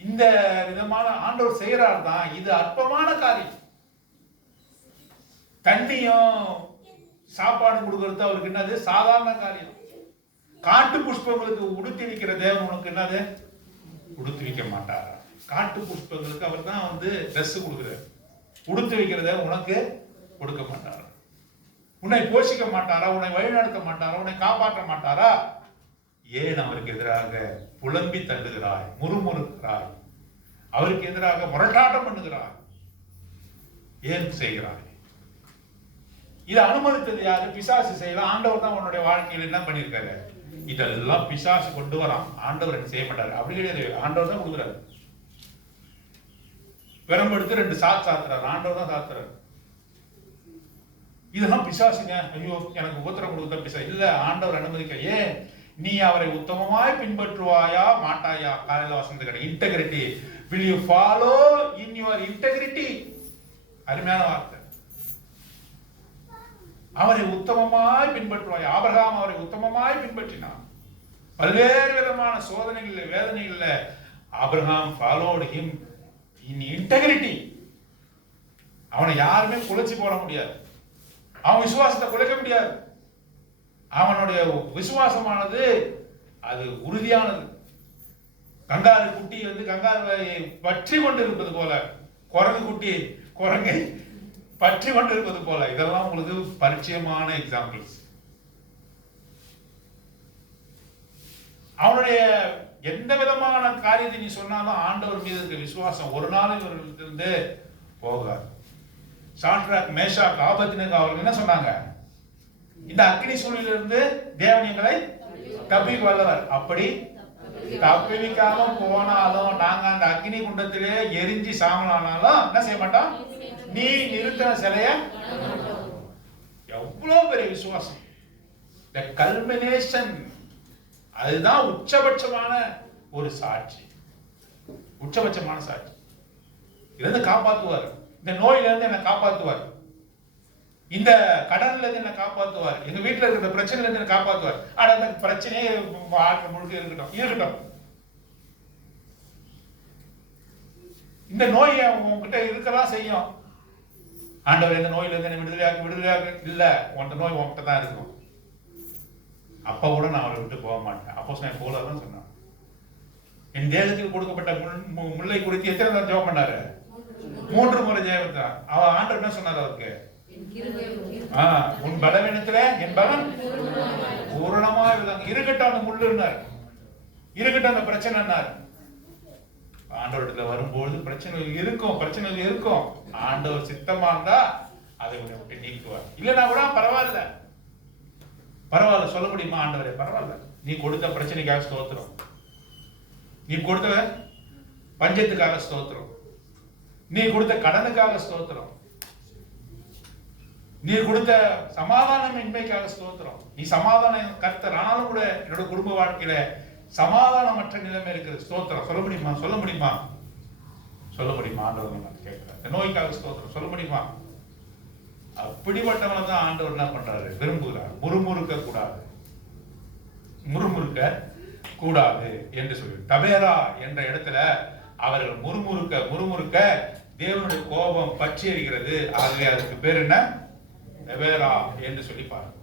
இந்த விதமான ஆண்டவர் செய்யறார் தான். இது அற்பமான காரியம். தண்ணியும் சாப்பாடு கொடுக்கறது அவருக்கு என்னது? சாதாரண காரியம். காட்டு புஷ்பங்களுக்கு உடுத்தி வைக்கிற தேவன் உனக்கு என்னது? உடுத்தி வைக்க மாட்டாரா? காட்டு புஷ்பங்களுக்கு அவர் தான் வந்து ட்ரெஸ் கொடுக்குறாரு. உடுத்தி வைக்கிறத உனக்கு கொடுக்க மாட்டாரா? உன்னை போஷிக்க மாட்டாரா? உன்னை வழிநடத்த மாட்டாரா? உன்னை காப்பாற்ற மாட்டாரா? ஏன் அவருக்கு எதிராக புலம்பி தள்ளுகிறாய், முறுமுறுக்கிறாய், அவருக்கு எதிராக முரட்டாட்டம் பண்ணுகிறாய்? ஏன் செய்கிறாய்? இதை அனுமதித்தது யாரு? பிசாசு செய்யலாம். ஆண்டவர் தான் உன்னுடைய வாழ்க்கையில் என்ன பண்ணியிருக்காரு? இதெல்லாம் பிசாசு கொண்டு வரான். ஆண்டவர் என்ன செய்ய மாட்டாரு? அப்படி கிடையாது. ஆண்டவர் தான் கொடுக்குறாரு. விரம்பெடுத்து 2 சாத்துறாரு. ஆண்டவர் தான் சாத்துறாரு. இதெல்லாம் பிசாசுங்க. ஐயோ எனக்கு உத்தரவு கொடுத்த பிசாசு இல்ல, ஆண்டவர் அனுமதிக்க. ஏன்? நீ அவரை உத்தமமாய் பின்பற்றுவாயா மாட்டாயா? காலையில வசந்த கடை integrity. will you follow in your integrity? அருமையான வார்த்தை. அவரை உத்தமமாய் பின்பற்றுவாய். ஆபிரகாம் அவரை உத்தமமாய் பின்பற்றினான். பல்வேறு விதமான சோதனைகள் வேதனைகள்ல Abraham followed him in integrity. அவனை யாருமே குலைச்சி போட முடியாது. அவன் விசுவாசத்தை குலைக்க முடியாது. அவனுடைய விசுவாசமானது அது உறுதியானது. கங்காரு குட்டி வந்து கங்காரை பற்றி கொண்டு இருப்பது போல, குரங்கு குட்டி குரங்கை பற்றி கொண்டு இருப்பது போல. இதெல்லாம் உங்களுக்கு பரிச்சயமான எக்ஸாம்பிள்ஸ். அவனுடைய எந்த விதமான காரியத்தை நீ சொன்னாலும் ஆண்டவர் மீது இருக்க விசுவாசம் ஒரு நாள் இவர்களிருந்து போகாது. சாட்ராக் மேஷாக் ஆபத்நேகோ அவர்கள் என்ன சொன்னாங்க? இந்த அக்னி சூழலிலிருந்து தேவன் எங்களை தப்பிக்க வல்லவர். அப்படி தப்பிக்காம போனாலும் நாங்க அந்த அக்னி குண்டத்திலே எரிஞ்சு சாமலானாலும் என்ன செய்ய மாட்டோம். நீ நிறுத்தின சிலைய. எவ்வளவு பெரிய விசுவாசம். the culmination, அதுதான் உச்சபட்சமான ஒரு சாட்சி. உச்சபட்சமான சாட்சி. இருந்து காப்பாத்துவார். இந்த நோயில இருந்து என்ன காப்பாத்துவார். இந்த கடன்ல இருந்து என்ன காப்பாத்துவார். எங்க வீட்டுல இருக்கிற பிரச்சனைல இருந்து என்ன காப்பாத்துவார். ஆனா அந்த பிரச்சனையே வாழ்க்கை முழுக்க இருக்கட்டும். இந்த நோய் உங்ககிட்ட இருக்கதான் செய்யும். ஆண்டவர் இந்த நோயில இருந்து விடுதலையாக்கு இல்ல, உன் நோய் உங்ககிட்ட தான் இருக்கும். அப்ப கூட நான் அவரை விட்டு போக மாட்டேன். அப்போஸ்தலன் பவுல் தான் சொன்னான். என் தேகத்தில் கொடுக்கப்பட்ட முல்லை குறித்து எத்தனை நேரம் ஜெபம் பண்ணாரு? 3 முறை ஜெபத்தான். அவன் ஆண்டவர் என்ன சொன்னார் அவருக்கு? உன் பலவீனத்திலே என் பலன் பூரணமா இருக்கட்டும். அந்த முள்ளுன்னார், இருக்கட்டும் அந்த பிரச்சனைன்னார். ஆண்டவர்கிட்ட வரும்போது பிரச்சனை இருக்கும். ஆண்டவர் சித்தமா இருந்தா அதை விட்டு நீக்குவார். இல்லைன்னா கூட பரவாயில்ல சொல்ல முடியுமா? ஆண்டவரே பரவாயில்ல, நீ கொடுத்த பிரச்சனைக்காக ஸ்தோத்திரம், நீ கொடுத்த பஞ்சத்துக்காக ஸ்தோத்திரம், நீ கொடுத்த கடனுக்காக ஸ்தோத்திரம், நீ கொடுத்த சமாதானமின்மைக்காக ஸ்தோத்திரம். நீ சமாதானம் கர்த்தர். ஆனாலும் கூட என்னோட குடும்ப வாழ்க்கையில சமாதானமற்ற நிலைமை இருக்குது. ஸ்தோத்திரம் சொல்ல முடியுமா? ஆண்டவர் நான் கேட்கிறேன். இந்த நோய்க்காக ஸ்தோத்திரம் சொல்ல முடியுமா? அப்படிப்பட்டவனை தான் ஆண்டவர் என்ன பண்றாரு? விரும்புகிறார். முறுமுறுக்க கூடாது என்று சொல்லி தபேரா என்ற இடத்துல அவர்கள் முறுமுறுக்க தேவனுடைய கோபம் பற்றி எறிகிறது. ஆகவே அதுக்கு பேர் என்ன? தபேரா என்று சொல்லி பாருங்க.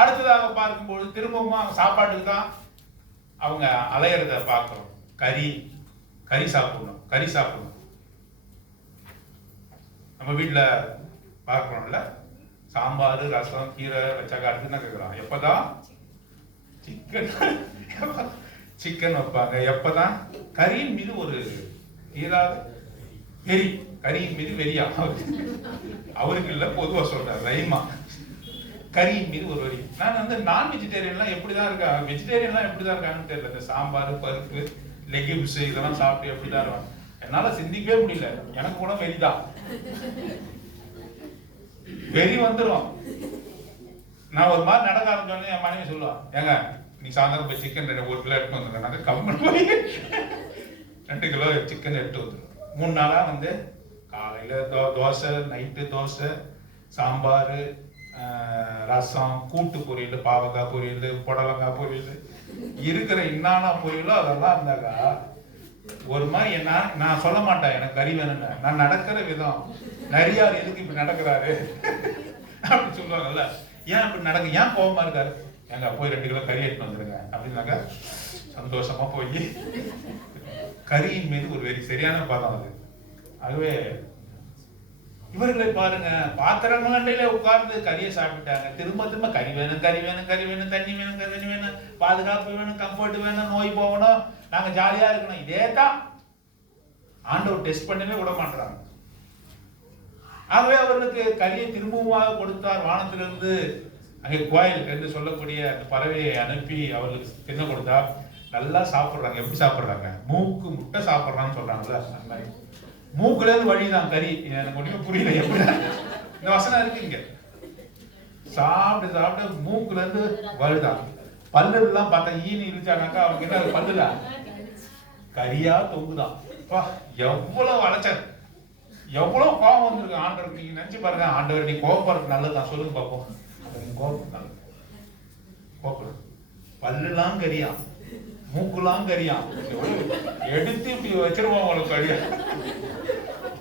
அடுத்ததாக பார்க்கும்போது திரும்பவும் சாப்பாட்டுக்கு தான் அவங்க அலையறத பார்க்கிறோம். கறி சாப்பிடணும். நம்ம வீட்டுல பார்க்கிறோம்ல, சாம்பார் ரசம் கீரை வச்சாக்கா அடுத்துன்னா கேட்கலாம் எப்பதான் சிக்கன் வைப்பாங்க. எப்பதான் கறியின் மீது ஒரு தீராத வெறி, கறியின் மீது வெறியா அவருக்கு இல்ல, பொதுவா சொல்றாரு ரைமா. கறியின் மீது ஒரு வரி. நான் நான் வெஜிடேரியன்லாம் எப்படிதான் இருக்கா, வெஜிடேரியன்லாம் எப்படிதான் இருக்காங்கன்னு தெரியல. இந்த சாம்பார் பருப்பு லெகிம்ஸ் இதெல்லாம் சாப்பிட்டு எப்படிதான் இருவாங்க. என்னால சிந்திக்கவே முடியல. எனக்கு கூட வெறிதான், வெறி வந்துடும். நான் ஒரு மாதிரி நடக்க ஆரம்பிச்சோடனே என் மனைவி சொல்லுவான், ஏங்க நீ சாயந்தரம் போய் சிக்கன் 1 கிலோ எடுத்து வந்துடுறேன். கம்மன் போய் 2 கிலோ சிக்கன் எடுத்து வந்துடும். 3 நாளா காலையில தோசை, நைட்டு தோசை, சாம்பார், ரசம், கூட்டு பொரியல், பாவக்காய் பொரியல், புடலங்காய் பொரியல், இருக்கிற இன்னானா பொரியலோ அதெல்லாம் இருந்தாக்கா ஒரு மாதிரி நான் சொல்ல மாட்டேன் எனக்கு கறி வேணும்னு. நான் நடக்கிற விதம், நரியார் எதுக்கு இப்படி நடக்கிறாரு அப்படின்னு சொல்லுவாங்கல்ல. ஏன் அப்படி ஏன் கோபமா இருக்காரு? எங்க போய் 2 கிலோ கறி எடுத்து வந்துருங்க அப்படின்னாக்கா சந்தோஷமா போய் கறியின் மீது ஒரு வெறி, சரியான பதம் அது. ஆகவே இவர்களை பாருங்க, பாத்திரங்கள்ல உட்கார்ந்து கறியை சாப்பிட்டாங்க. திரும்ப கறி வேணும், தண்ணி வேணும், பாதுகாப்பு வேணும், கம்ஃபர்ட் வேணும், நோய் போகணும், நாங்க ஜாலியா இருக்கணும். இதே தான் ஆண்டவர் டெஸ்ட் பண்ணவே விட மாட்டாங்க. ஆகவே அவர்களுக்கு கறியை திரும்பவும் கொடுத்தார். வானத்திலிருந்து அங்கே கோயில் என்று சொல்லக்கூடிய அந்த பறவையை அனுப்பி அவர்களுக்கு தின்ன கொடுத்தா நல்லா சாப்பிடுறாங்க. எப்படி சாப்பிடுறாங்க? மூக்கு முட்டை சாப்பிடுறான்னு சொல்றாங்கல்ல, அந்த மாதிரி மூக்குல இருந்து வழிதான் கறி. எனக்கு ஒண்ணுமே புரியல எப்படி இந்த வசனம் இருக்கு இங்க. சாப்பிட்டு மூக்குல இருந்து வருதான். பல்லு எல்லாம் பார்த்தா ஈனி இருந்துச்சானாக்கா அவங்க என்ன பல்லுதான் கரியா தொங்குதான். எவ்வளவு அலைச்சல், எவ்வளவு கோபம் வந்திருக்கு ஆண்டவருக்கு. நீங்க நினைச்சு பாருங்க, ஆண்டவர் நீ கோபப்படுறது நல்லதுதான், சொல்லுங்க பாப்போம். கோபம் நல்லது, கோபம் பல்லுலாம் கரியா, மூக்குலாம் கரியா, எடுத்து இப்படி வச்சிருவோம் உங்களுக்கு கரியா.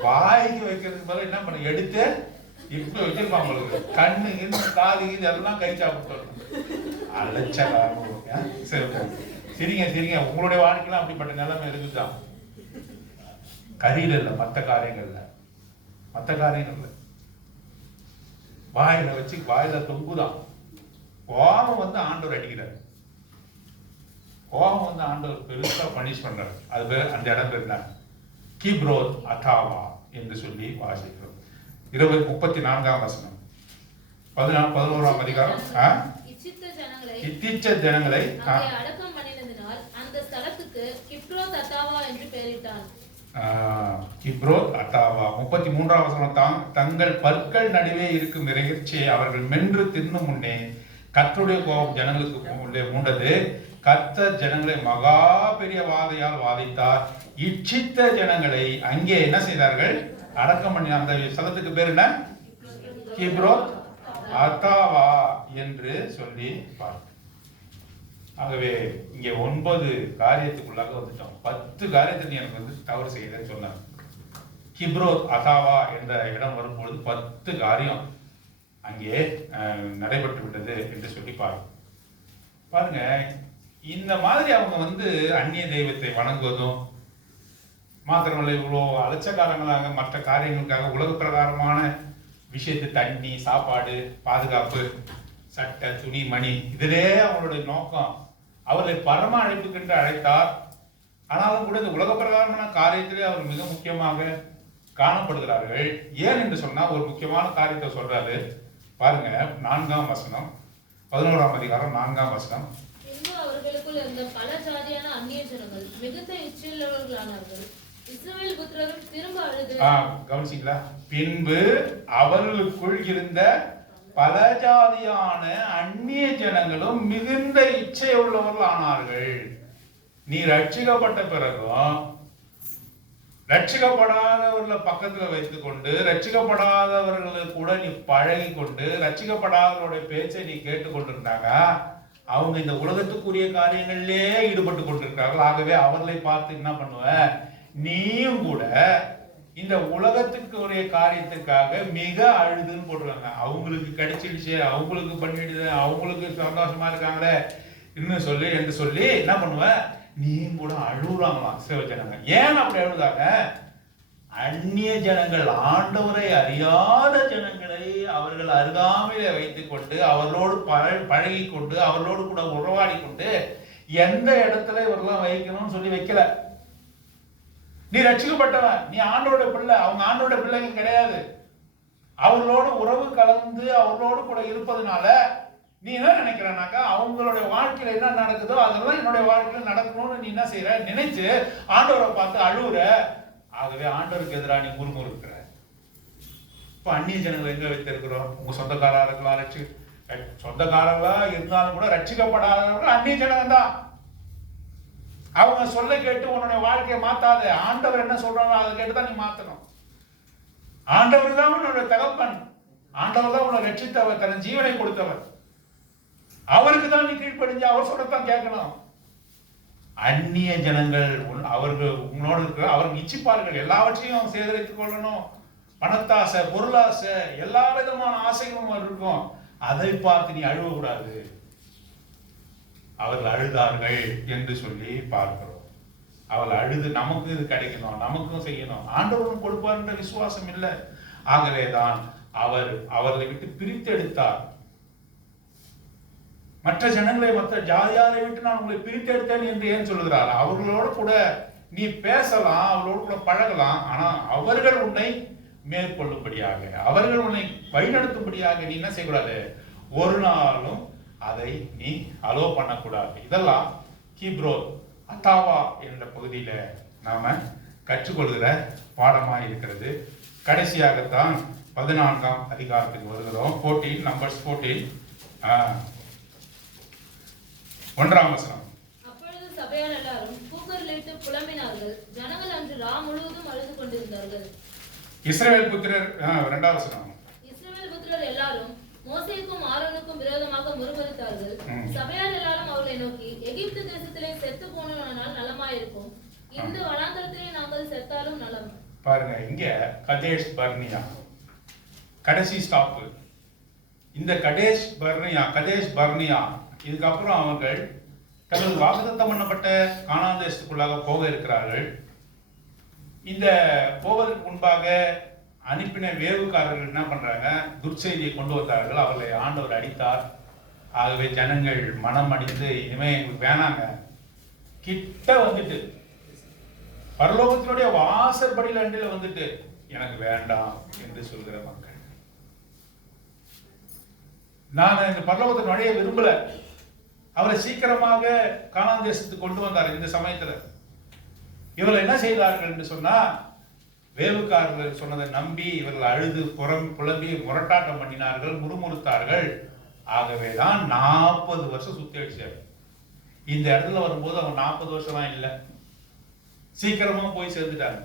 வாய்க்கு வைக்கிறதுக்கு பதில் என்ன பண்ண, எடுத்து இப்படி வச்சிருப்பாங்க உங்களுக்கு. கண்ணு காது இது எல்லாம் கறி சாப்பிட்டு அலைச்சலா. சரி சரிங்க, உங்களுடைய வாழ்க்கைலாம் அப்படிப்பட்ட நிலைமை இருக்குதான். கறியில இல்ல, மற்ற காரியங்கள்ல வாயில வச்சு வாயில தொங்குதான். கோபம் ஆண்டவர் அடிக்கிறார். கோபம் ஆண்டவர் பெருசா பனிஷ் பண்றாரு. அது பேர், அந்த இடம் பேர் என்ன? கிப்ரோத் அதாவா என்று சொல்லி வாசிக்கிறோம். 34ஆம் வசனம். 11ஆம் அதிகாரம். இச்சித்த ஜனங்களை இத்திச்ச ஜனங்களை அங்கே அடக்கம் பண்ணினதினால் அந்த ஸ்தலத்துக்கு கிப்ரோத் அத்தாவா என்று பெயரிட்டான். கிப்ரோத் அத்தாவா. 33ஆம் வசனம், தங்கள் பற்கள் நடுவே இருக்கும் இறைச்சியை அவர்கள் மென்று தின்னும் முன்னே கர்த்தருடைய கோபம் ஜனங்களுக்கு உள்ளே மூண்டது. கர்த்தர் ஜனங்களை மகா பெரிய வாதையால் வாதித்தார். இச்சித்த ஜனங்களை அங்கே என்ன செய்தார்கள்? அடக்கம் பண்ணி. அந்த ஸ்தலத்துக்கு பேர் என்ன? கிப்ரோத் அத்தாவா என்று சொல்லி பார்க்க. ஆகவே இங்கே 9 காரியத்துக்குள்ளாக வந்துட்டோம். 10 காரியத்தை நீ எனக்கு தவறு செய்தேன்னு சொன்னார். கிப்ரோத் அத்தாவா என்ற இடம் வரும்பொழுது 10 காரியம் அங்கே நடைபெற்று விட்டது என்று சொல்லி பாருங்க. இந்த மாதிரி அவங்க அந்நிய தெய்வத்தை வணங்குவதும் மாத்திரமல்ல, இவ்வளோ அலட்சக்காரங்களாக மற்ற காரியங்களுக்காக உலக பிரகாரமான விஷயத்து, தண்ணி, சாப்பாடு, பாதுகாப்பு, சட்டை, துணி, மணி, இதிலே அவங்களுடைய நோக்கம். அவர்களை பரம அழைப்புக்கென்று அழைத்தார். ஆனாலும் கூட இந்த உலக பிரகாரமான காரியத்திலே அவர் மிக முக்கியமாக காணப்படுகிறார்கள். ஏன் என்று சொன்னா ஒரு முக்கியமான காரியத்தை சொல்றாரு பாருங்க. 4ஆம் வசனம், 11ஆம் அதிகாரம் 4ஆம் வசனம். பின்பு அவர்களுக்குள் இருந்த பல ஜாதியான அந்நிய ஜனங்கள் மிகுந்த இச்சையுள்ளவர்களானார்கள். இஸ்ரவேல் புத்திரரும் திரும்ப அழுது. கவனிச்சீங்களா? பின்பு அவர்களுக்குள் இருந்த பல ஜாதியான அந்நிய ஜனங்களும் மிகுந்த இச்சை உள்ளவர்கள் ஆனார்கள். நீ ரட்சிக்கப்பட்ட பிறகும் ரட்சிக்கப்படாதவர்களை பக்கத்துல வைத்துக் கொண்டு, ரட்சிக்கப்படாதவர்களை கூட நீ பழகி கொண்டு, ரட்சிக்கப்படாதவருடைய பேச்சை நீ கேட்டுக்கொண்டிருந்தாங்க, அவங்க இந்த உலகத்துக்குரிய காரியங்களிலே ஈடுபட்டு கொண்டிருக்கிறார்கள். ஆகவே அவர்களை பார்த்து என்ன பண்ணுவ? நீயும் கூட இந்த உலகத்துக்கு உரிய காரியத்துக்காக மிக அழுதுன்னு போடுறாங்க. அவங்களுக்கு கிடைச்சிடுச்சு, அவங்களுக்கு பண்ணிடுது, அவங்களுக்கு சந்தோஷமா இருக்காங்களே இன்னும் சொல்லி என்று சொல்லி என்ன பண்ணுவ? நீயும் கூட அழுகுறாங்களாம் சில ஜனங்க. ஏன் அப்படி அழுதாங்க? அந்நிய ஜனங்கள், ஆண்டவரை அறியாத ஜனங்களை அவர்கள் அருகாமையில வைத்துக் கொண்டு, அவர்களோடு பழகி கொண்டு, அவர்களோடு கூட உறவாடி கொண்டு, எந்த இடத்துல இவரெல்லாம் வைக்கணும்னு சொல்லி வைக்கல. நீ ரட்சிக்கப்பட்டவன், நீ ஆண்டோட பிள்ளை, அவங்க ஆண்டோட பிள்ளைகள் கிடையாது. அவர்களோடு உறவு கலந்து அவர்களோடு கூட இருப்பதனால நீ என்ன நினைக்கிறனாக்கா, அவங்களுடைய வாழ்க்கையில என்ன நடக்குதோ அதெல்லாம் என்னுடைய வாழ்க்கையில நடக்கணும்னு நீ என்ன செய்யற? நினைச்சு ஆண்டவரை பார்த்து அழுவுற. ஆகவே ஆண்டவருக்கு எதிராக நீ முறுமுறுக்கிற. இப்ப அந்நிய ஜனங்களை எங்க வைத்திருக்கிறோம்? உங்க சொந்தக்காரர்களா இருக்கலாம், சொந்தக்காரர்களா இருந்தாலும் கூட ரட்சிக்கப்படாதவர்கள் அந்நிய ஜனங்க தான். அவங்க சொல்ல கேட்டு உன்னுடைய வாழ்க்கையை மாத்தாத. ஆண்டவர் என்ன சொல்றாங்களோ அதை கேட்டுதான் நீ மாத்தணும். ஆண்டவர் தான் உன்னுடைய தகப்பன், ஆண்டவர் தான் உன்னை ரட்சித்தவர், தன் ஜீவனை கொடுத்தவர். அவருக்கு தான் நீ கீழ்ப்படிஞ்சு அவர் சொல்லத்தான் கேட்கணும். அந்நிய ஜனங்கள் அவர்கள் உங்களோடு இருக்கிற அவர்கள் இச்சிப்பார்கள், எல்லாவற்றையும் சேகரித்துக் கொள்ளணும். பணத்தாசை, பொருளாசை, எல்லா விதமான ஆசைகளும் இருக்கும். அதை பார்த்து நீ அழுவ கூடாது. அவர்கள் அழுதார்கள் என்று சொல்லி பார்க்கிறோம். அவள் அழுது நமக்கு இது கிடைக்கணும், நமக்கும் செய்யணும், ஆண்டவரும் கொடுப்பார் என்ற விசுவாசம் இல்லை. ஆகவேதான் அவர் அவர்களை விட்டு பிரித்தெடுத்தார். மற்ற ஜனங்களை, மற்ற ஜாதியாரை விட்டு நான் உங்களை பிரித்தெடுத்தேன் என்று ஏன் சொல்லுகிறார்? அவர்களோடு கூட நீ பேசலாம், அவர்களோடு கூட பழகலாம். ஆனா அவர்கள் உன்னை மேற்கொள்ளும்படியாக, அவர்கள் உன்னை வழிநடத்தும்படியாக நீ என்ன செய்யக்கூடாது? ஒரு நாளும் அதை நீ அலோ பண்ணக்கூடாது. இதெல்லாம் கிப்ரோத் அத்தாவா என்ற பகுதியில நாம கற்றுக்கொள்கிற பாடமா இருக்கிறது. கடைசியாகத்தான் 14ஆம் அதிகாரத்துக்கு வருகிறோம். 14 நம்பர்ஸ் 14 1ஆம் வசனம். அப்பொழுது சபையார் எல்லாரும் கூக்குரலிட்டு புலம்பினார்கள். ஜனங்கள் அன்று ரா முழுவதும் அழுது கொண்டிருந்தார்கள். இஸ்ரவேல் புத்திரர் 2ஆம் வசனம். இஸ்ரவேல் புத்திரர் எல்லாரும் மோசேக்கும் ஆரோனுக்கும் விரோதமாக முறுமுறுத்தார்கள். சபையார் எல்லாரும் அவர்களை நோக்கி, எகிப்து தேசத்திலே செத்து போனவனால் நலமாயிருக்கும், இந்த வனாந்தரத்திலே நாங்கள் செத்தாலும் நலம். பாருங்க, இங்க கதேஷ் பர்னியா கடைசி ஸ்டாப். இந்த கதேஷ் பர்னியா இதுக்கப்புறம் அவர்கள் தங்கள் வாக்குத்தத்தம் பண்ணப்பட்ட கானான் தேசத்துக்குள்ளாக போக இருக்கிறார்கள். இந்த போவதற்கு முன்பாக அனுப்பின வேவுக்காரர்கள் என்ன பண்றாங்க? துர்ச்செய்தியை கொண்டு வந்தார்கள். அவர்களை ஆண்டவர் அடித்தார். ஆகவே ஜனங்கள் மனம் அடித்து, இனிமே எங்களுக்கு வேணாங்க, கிட்ட வந்துட்டு பரலோகத்தினுடைய வாசற்படியில் அண்டில வந்துட்டு எனக்கு வேண்டாம் என்று சொல்கிற மக்கள். நான் இந்த பரலோகத்தை நுழைய விரும்பல. அவரை சீக்கிரமாக கானான் தேசத்துக்கு கொண்டு வந்தார். இந்த சமயத்துல இவர்கள் என்ன செய்தார்கள் என்று சொன்னா, வேவுக்காரர்கள் சொன்னதை நம்பி இவர்கள் அழுது புலம்பி முரட்டாட்டம் பண்ணினார்கள், முறுமுறுத்தார்கள். ஆகவேதான் 40 வருஷம் சுத்தி அடிச்சார். இந்த இடத்துல வரும்போது அவன் 40 வருஷம்லாம் இல்லை, சீக்கிரமா போய் சேர்ந்துட்டாங்க.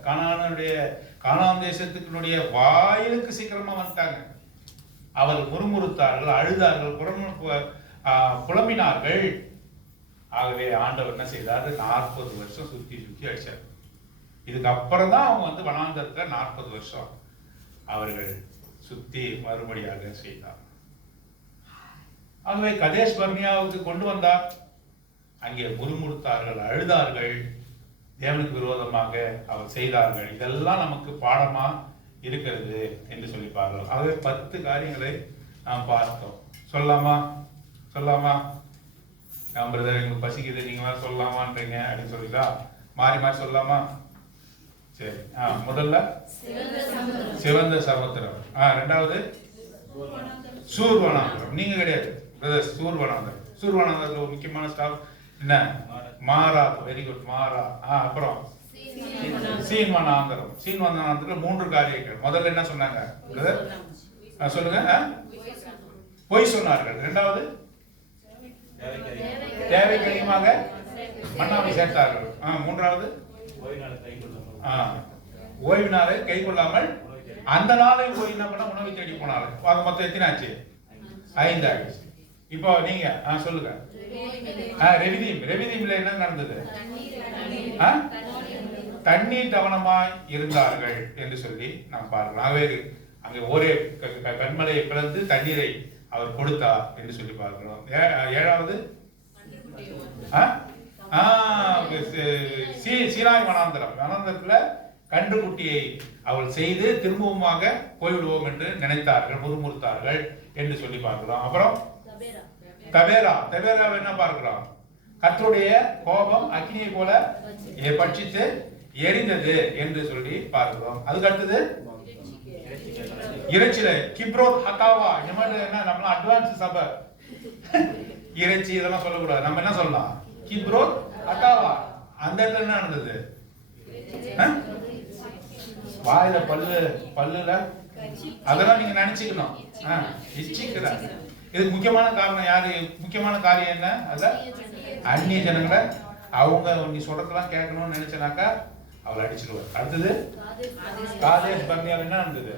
கானான் தேசத்துக்குடைய வாயிலுக்கு சீக்கிரமா வந்துட்டாங்க. அவர்கள் முறுமுறுத்தார்கள், அழுதார்கள், புலம்பினார்கள். ஆகவே ஆண்டவர் என்ன செய்தார், 40 வருஷம் சுத்தி அடிச்சார். இதுக்கு அப்புறம் தான் அவங்க வந்து வனாந்தரத்துல 40 வருஷம் அவர்கள் சுத்தி மறுபடியாக செய்தார். ஆகவே கதேஷ் பர்னியாவுக்கு கொண்டு வந்தார். அங்கே முறுமுறுத்தார்கள், அழுதார்கள், தேவனுக்கு விரோதமாக அவர் செய்தார்கள். இதெல்லாம் நமக்கு பாடமா இருக்கிறது என்று சொல்லி பாருங்கள். ஆகவே 10 காரியங்களை நாம் பார்த்தோம். சொல்லாமா பிரதர் எங்களுக்கு பசிக்குது, நீங்களா சொல்லலாமான்றீங்க அப்படின்னு சொல்லிட்டா மாறி சொல்லலாமா? சரி. முதல்ல சிவந்த சமுத்திரம். ரெண்டாவது சூர்வனாந்தரம். நீங்க கிடையாது பிரதர், சூர்வனாந்தரம். சூர்வனாந்தரத்துல ஒரு முக்கியமான ஸ்டாப் என்ன? மாறா. வெரி குட், மாறா. அப்புறம் சீன்வனாந்தரம். சீன்வனாந்தரத்துல 3 காரியங்கள். முதல்ல என்ன சொன்னாங்க பிரதர்? சொல்லுங்க. பொய் சொன்னார்கள். இரண்டாவது தேவைக்கு அதிகமாக மன்னாவை சேர்த்தார்கள். மூன்றாவது ஓய்வு நாளை கை கொள்ளாமல் அந்த நாளை ஓய்வு என்ன பண்ண உணவை தேடி போனார்கள். மொத்தம் எத்தனை ஆச்சு? 5 ஆயிடுச்சு. இப்போ நீங்க சொல்லுங்க. ரெவிதீம்ல என்ன நடந்தது? தண்ணீர் தவணமாய் இருந்தார்கள் என்று சொல்லி நாம் பார்க்கலாம். ஆகவே அங்கே ஒரே கண்மலையை பிளந்து தண்ணீரை அவர் கொடுத்தார் என்று சொல்லி பார்க்கிறோம். 7வது சீனாய் வனாந்தரத்துல கன்றுக்குட்டியை அவள் செய்து திரும்பவுமாக போய்விடுவோம் என்று நினைத்தார்கள், முறுமுறுத்தார்கள் என்று சொல்லி பார்க்கிறோம். அப்புறம் தபேரா என்ன பார்க்கிறோம்? கர்த்தருடைய கோபம் அக்கினியை போல பட்சித்து எரிந்தது என்று சொல்லி பார்க்கிறோம். அதுக்கு அடுத்தது இறைச்சில கிப்ரோத் ஹத்தாவா. இந்த மாதிரி என்ன நம்மளாம் அட்வான்ஸ் சபை இறைச்சி இதெல்லாம் சொல்லக்கூடாது. நம்ம என்ன சொல்லலாம்? கிப்ரோத் ஹத்தாவா. அந்த இடத்துல என்ன நடந்தது? வாயில பல்லுல அதெல்லாம் நீங்க நினைச்சுக்கணும். இதுக்கு முக்கியமான காரணம் யாரு? முக்கியமான காரியம் என்ன? அத அந்நிய ஜனங்களை அவங்க நீ சொல்றதெல்லாம் கேட்கணும்னு நினைச்சனாக்கா அவளை அடிச்சிருவார். அடுத்தது காதேஷ் பர்னியால என்ன நடந்தது?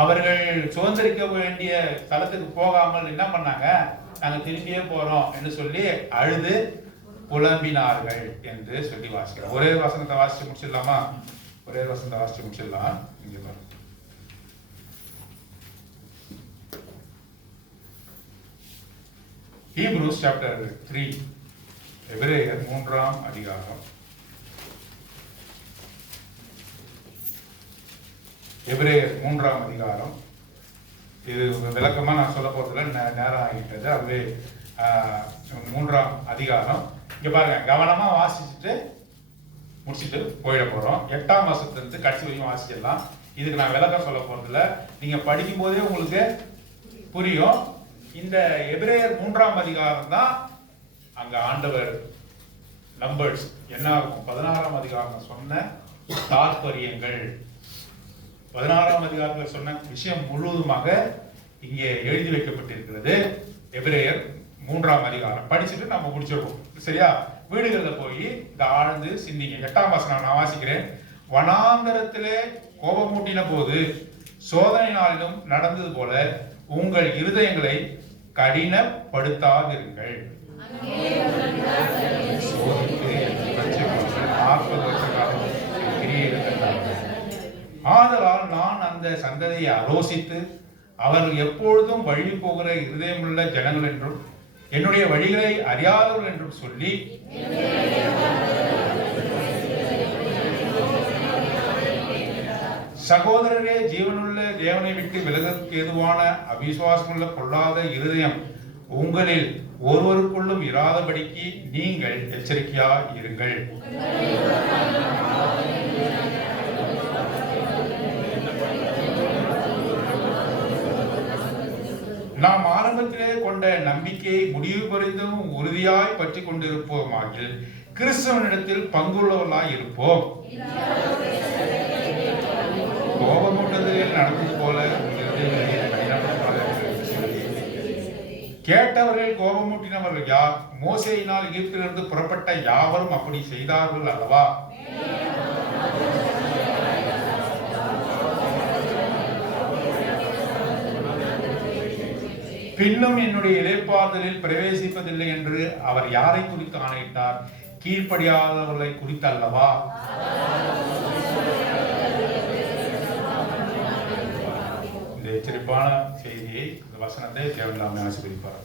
அவர்கள் சுதந்திரிக்க வேண்டிய தளத்துக்கு போகாமல் என்ன பண்ணாங்க? நாங்க திரும்பியே போறோம் என்று சொல்லி அழுது புலம்பினார்கள் என்று சொல்லி வாசிக்கிறோம். ஒரே வசனத்தை வாசிச்சு முடிச்சிடலாமா? ஒரே வசனத்தை வாசிச்சு முடிச்சிடலாம். இங்க பாருங்க. Hebrews chapter 3. எபிரேயர் 3ஆம் அதிகாரம். எபிரேயர் 3ஆம் அதிகாரம். இது விளக்கமா நான் சொல்ல போறதுல நேரம் ஆகிட்டது. அதுவே 3ஆம் அதிகாரம். இங்க பாருங்க, கவனமா வாசிச்சுட்டு முடிச்சுட்டு போயிட போறோம். 8ஆம் வசனத்திலிருந்து கடைசி வரையும் வாசிச்சிடலாம். இதுக்கு நான் விளக்கம் சொல்ல போறதில்ல, நீங்க படிக்கும் போதே உங்களுக்கு புரியும். இந்த எபிரேயர் 3ஆம் அதிகாரம் தான் அங்க ஆண்டவர் நம்பர்ஸ் என்ன இருக்கும்? 16ஆம் அதிகாரம் சொன்ன தாற்பயங்கள், 16ஆம் அதிகாரத்தில் சொன்ன விஷயம் முழுவதுமாக இங்கே எழுதி வைக்கப்பட்டிருக்கிறது. எபிரேயர் 3ஆம் அதிகாரம் படிச்சுட்டு நம்ம முடிச்சிருவோம். சரியா? வீடுகளில் போய் இந்த ஆழ்ந்து சிந்திங்க. 8ஆம் வசனம் நான் வாசிக்கிறேன். வனாந்தரத்திலே கோபமூட்டின போது சோதனை நாளிலும் நடந்தது போல உங்கள் இருதயங்களை கடினப்படுத்தாதிருங்கள். 40 வருஷ காலம் ஆதலால் நான் அந்த சந்ததியை ஆலோசித்து அவர்கள் எப்பொழுதும் வழி போகிற இருதயமுள்ள ஜனங்கள் என்றும் என்னுடைய வழிகளை அறியாதவர்கள் என்றும் சொல்லி சகோதரரே, ஜீவனுள்ள தேவனை விட்டு விலகுவதற்கு ஏதுவான அவிசுவாசமுள்ள பொல்லாத இருதயம் உங்களில் ஒருவருக்குள்ளும் இராதபடிக்கு நீங்கள் எச்சரிக்கையா இருங்கள். நாம் ஆரம்பத்திலே கொண்ட நம்பிக்கையை முடிவு பரிந்தும் உறுதியாய் பற்றி கொண்டிருப்போமாகில் கிறிஸ்தவனிடத்தில் பங்குள்ளவர்களாய் இருப்போம். கோபமூட்டத்தில் நடந்தது போல கேட்டவர்கள் கோபமூட்டினவர்கள் யார்? மோசேயினால் எகிப்திலிருந்து புறப்பட்ட யாவரும் அப்படி செய்தார்கள் அல்லவா? பின்னும் என்னுடைய இளைப்பாறுதலில் பிரவேசிப்பதில்லை என்று அவர் யாரை குறித்து ஆணையிட்டார்? கீழ்ப்படியாதவர்களை குறித்து அல்லவா? இந்த எச்சரிப்பான செய்தியை, இந்த வசனத்தை தேவன் ஆசீர்வதிப்பார்.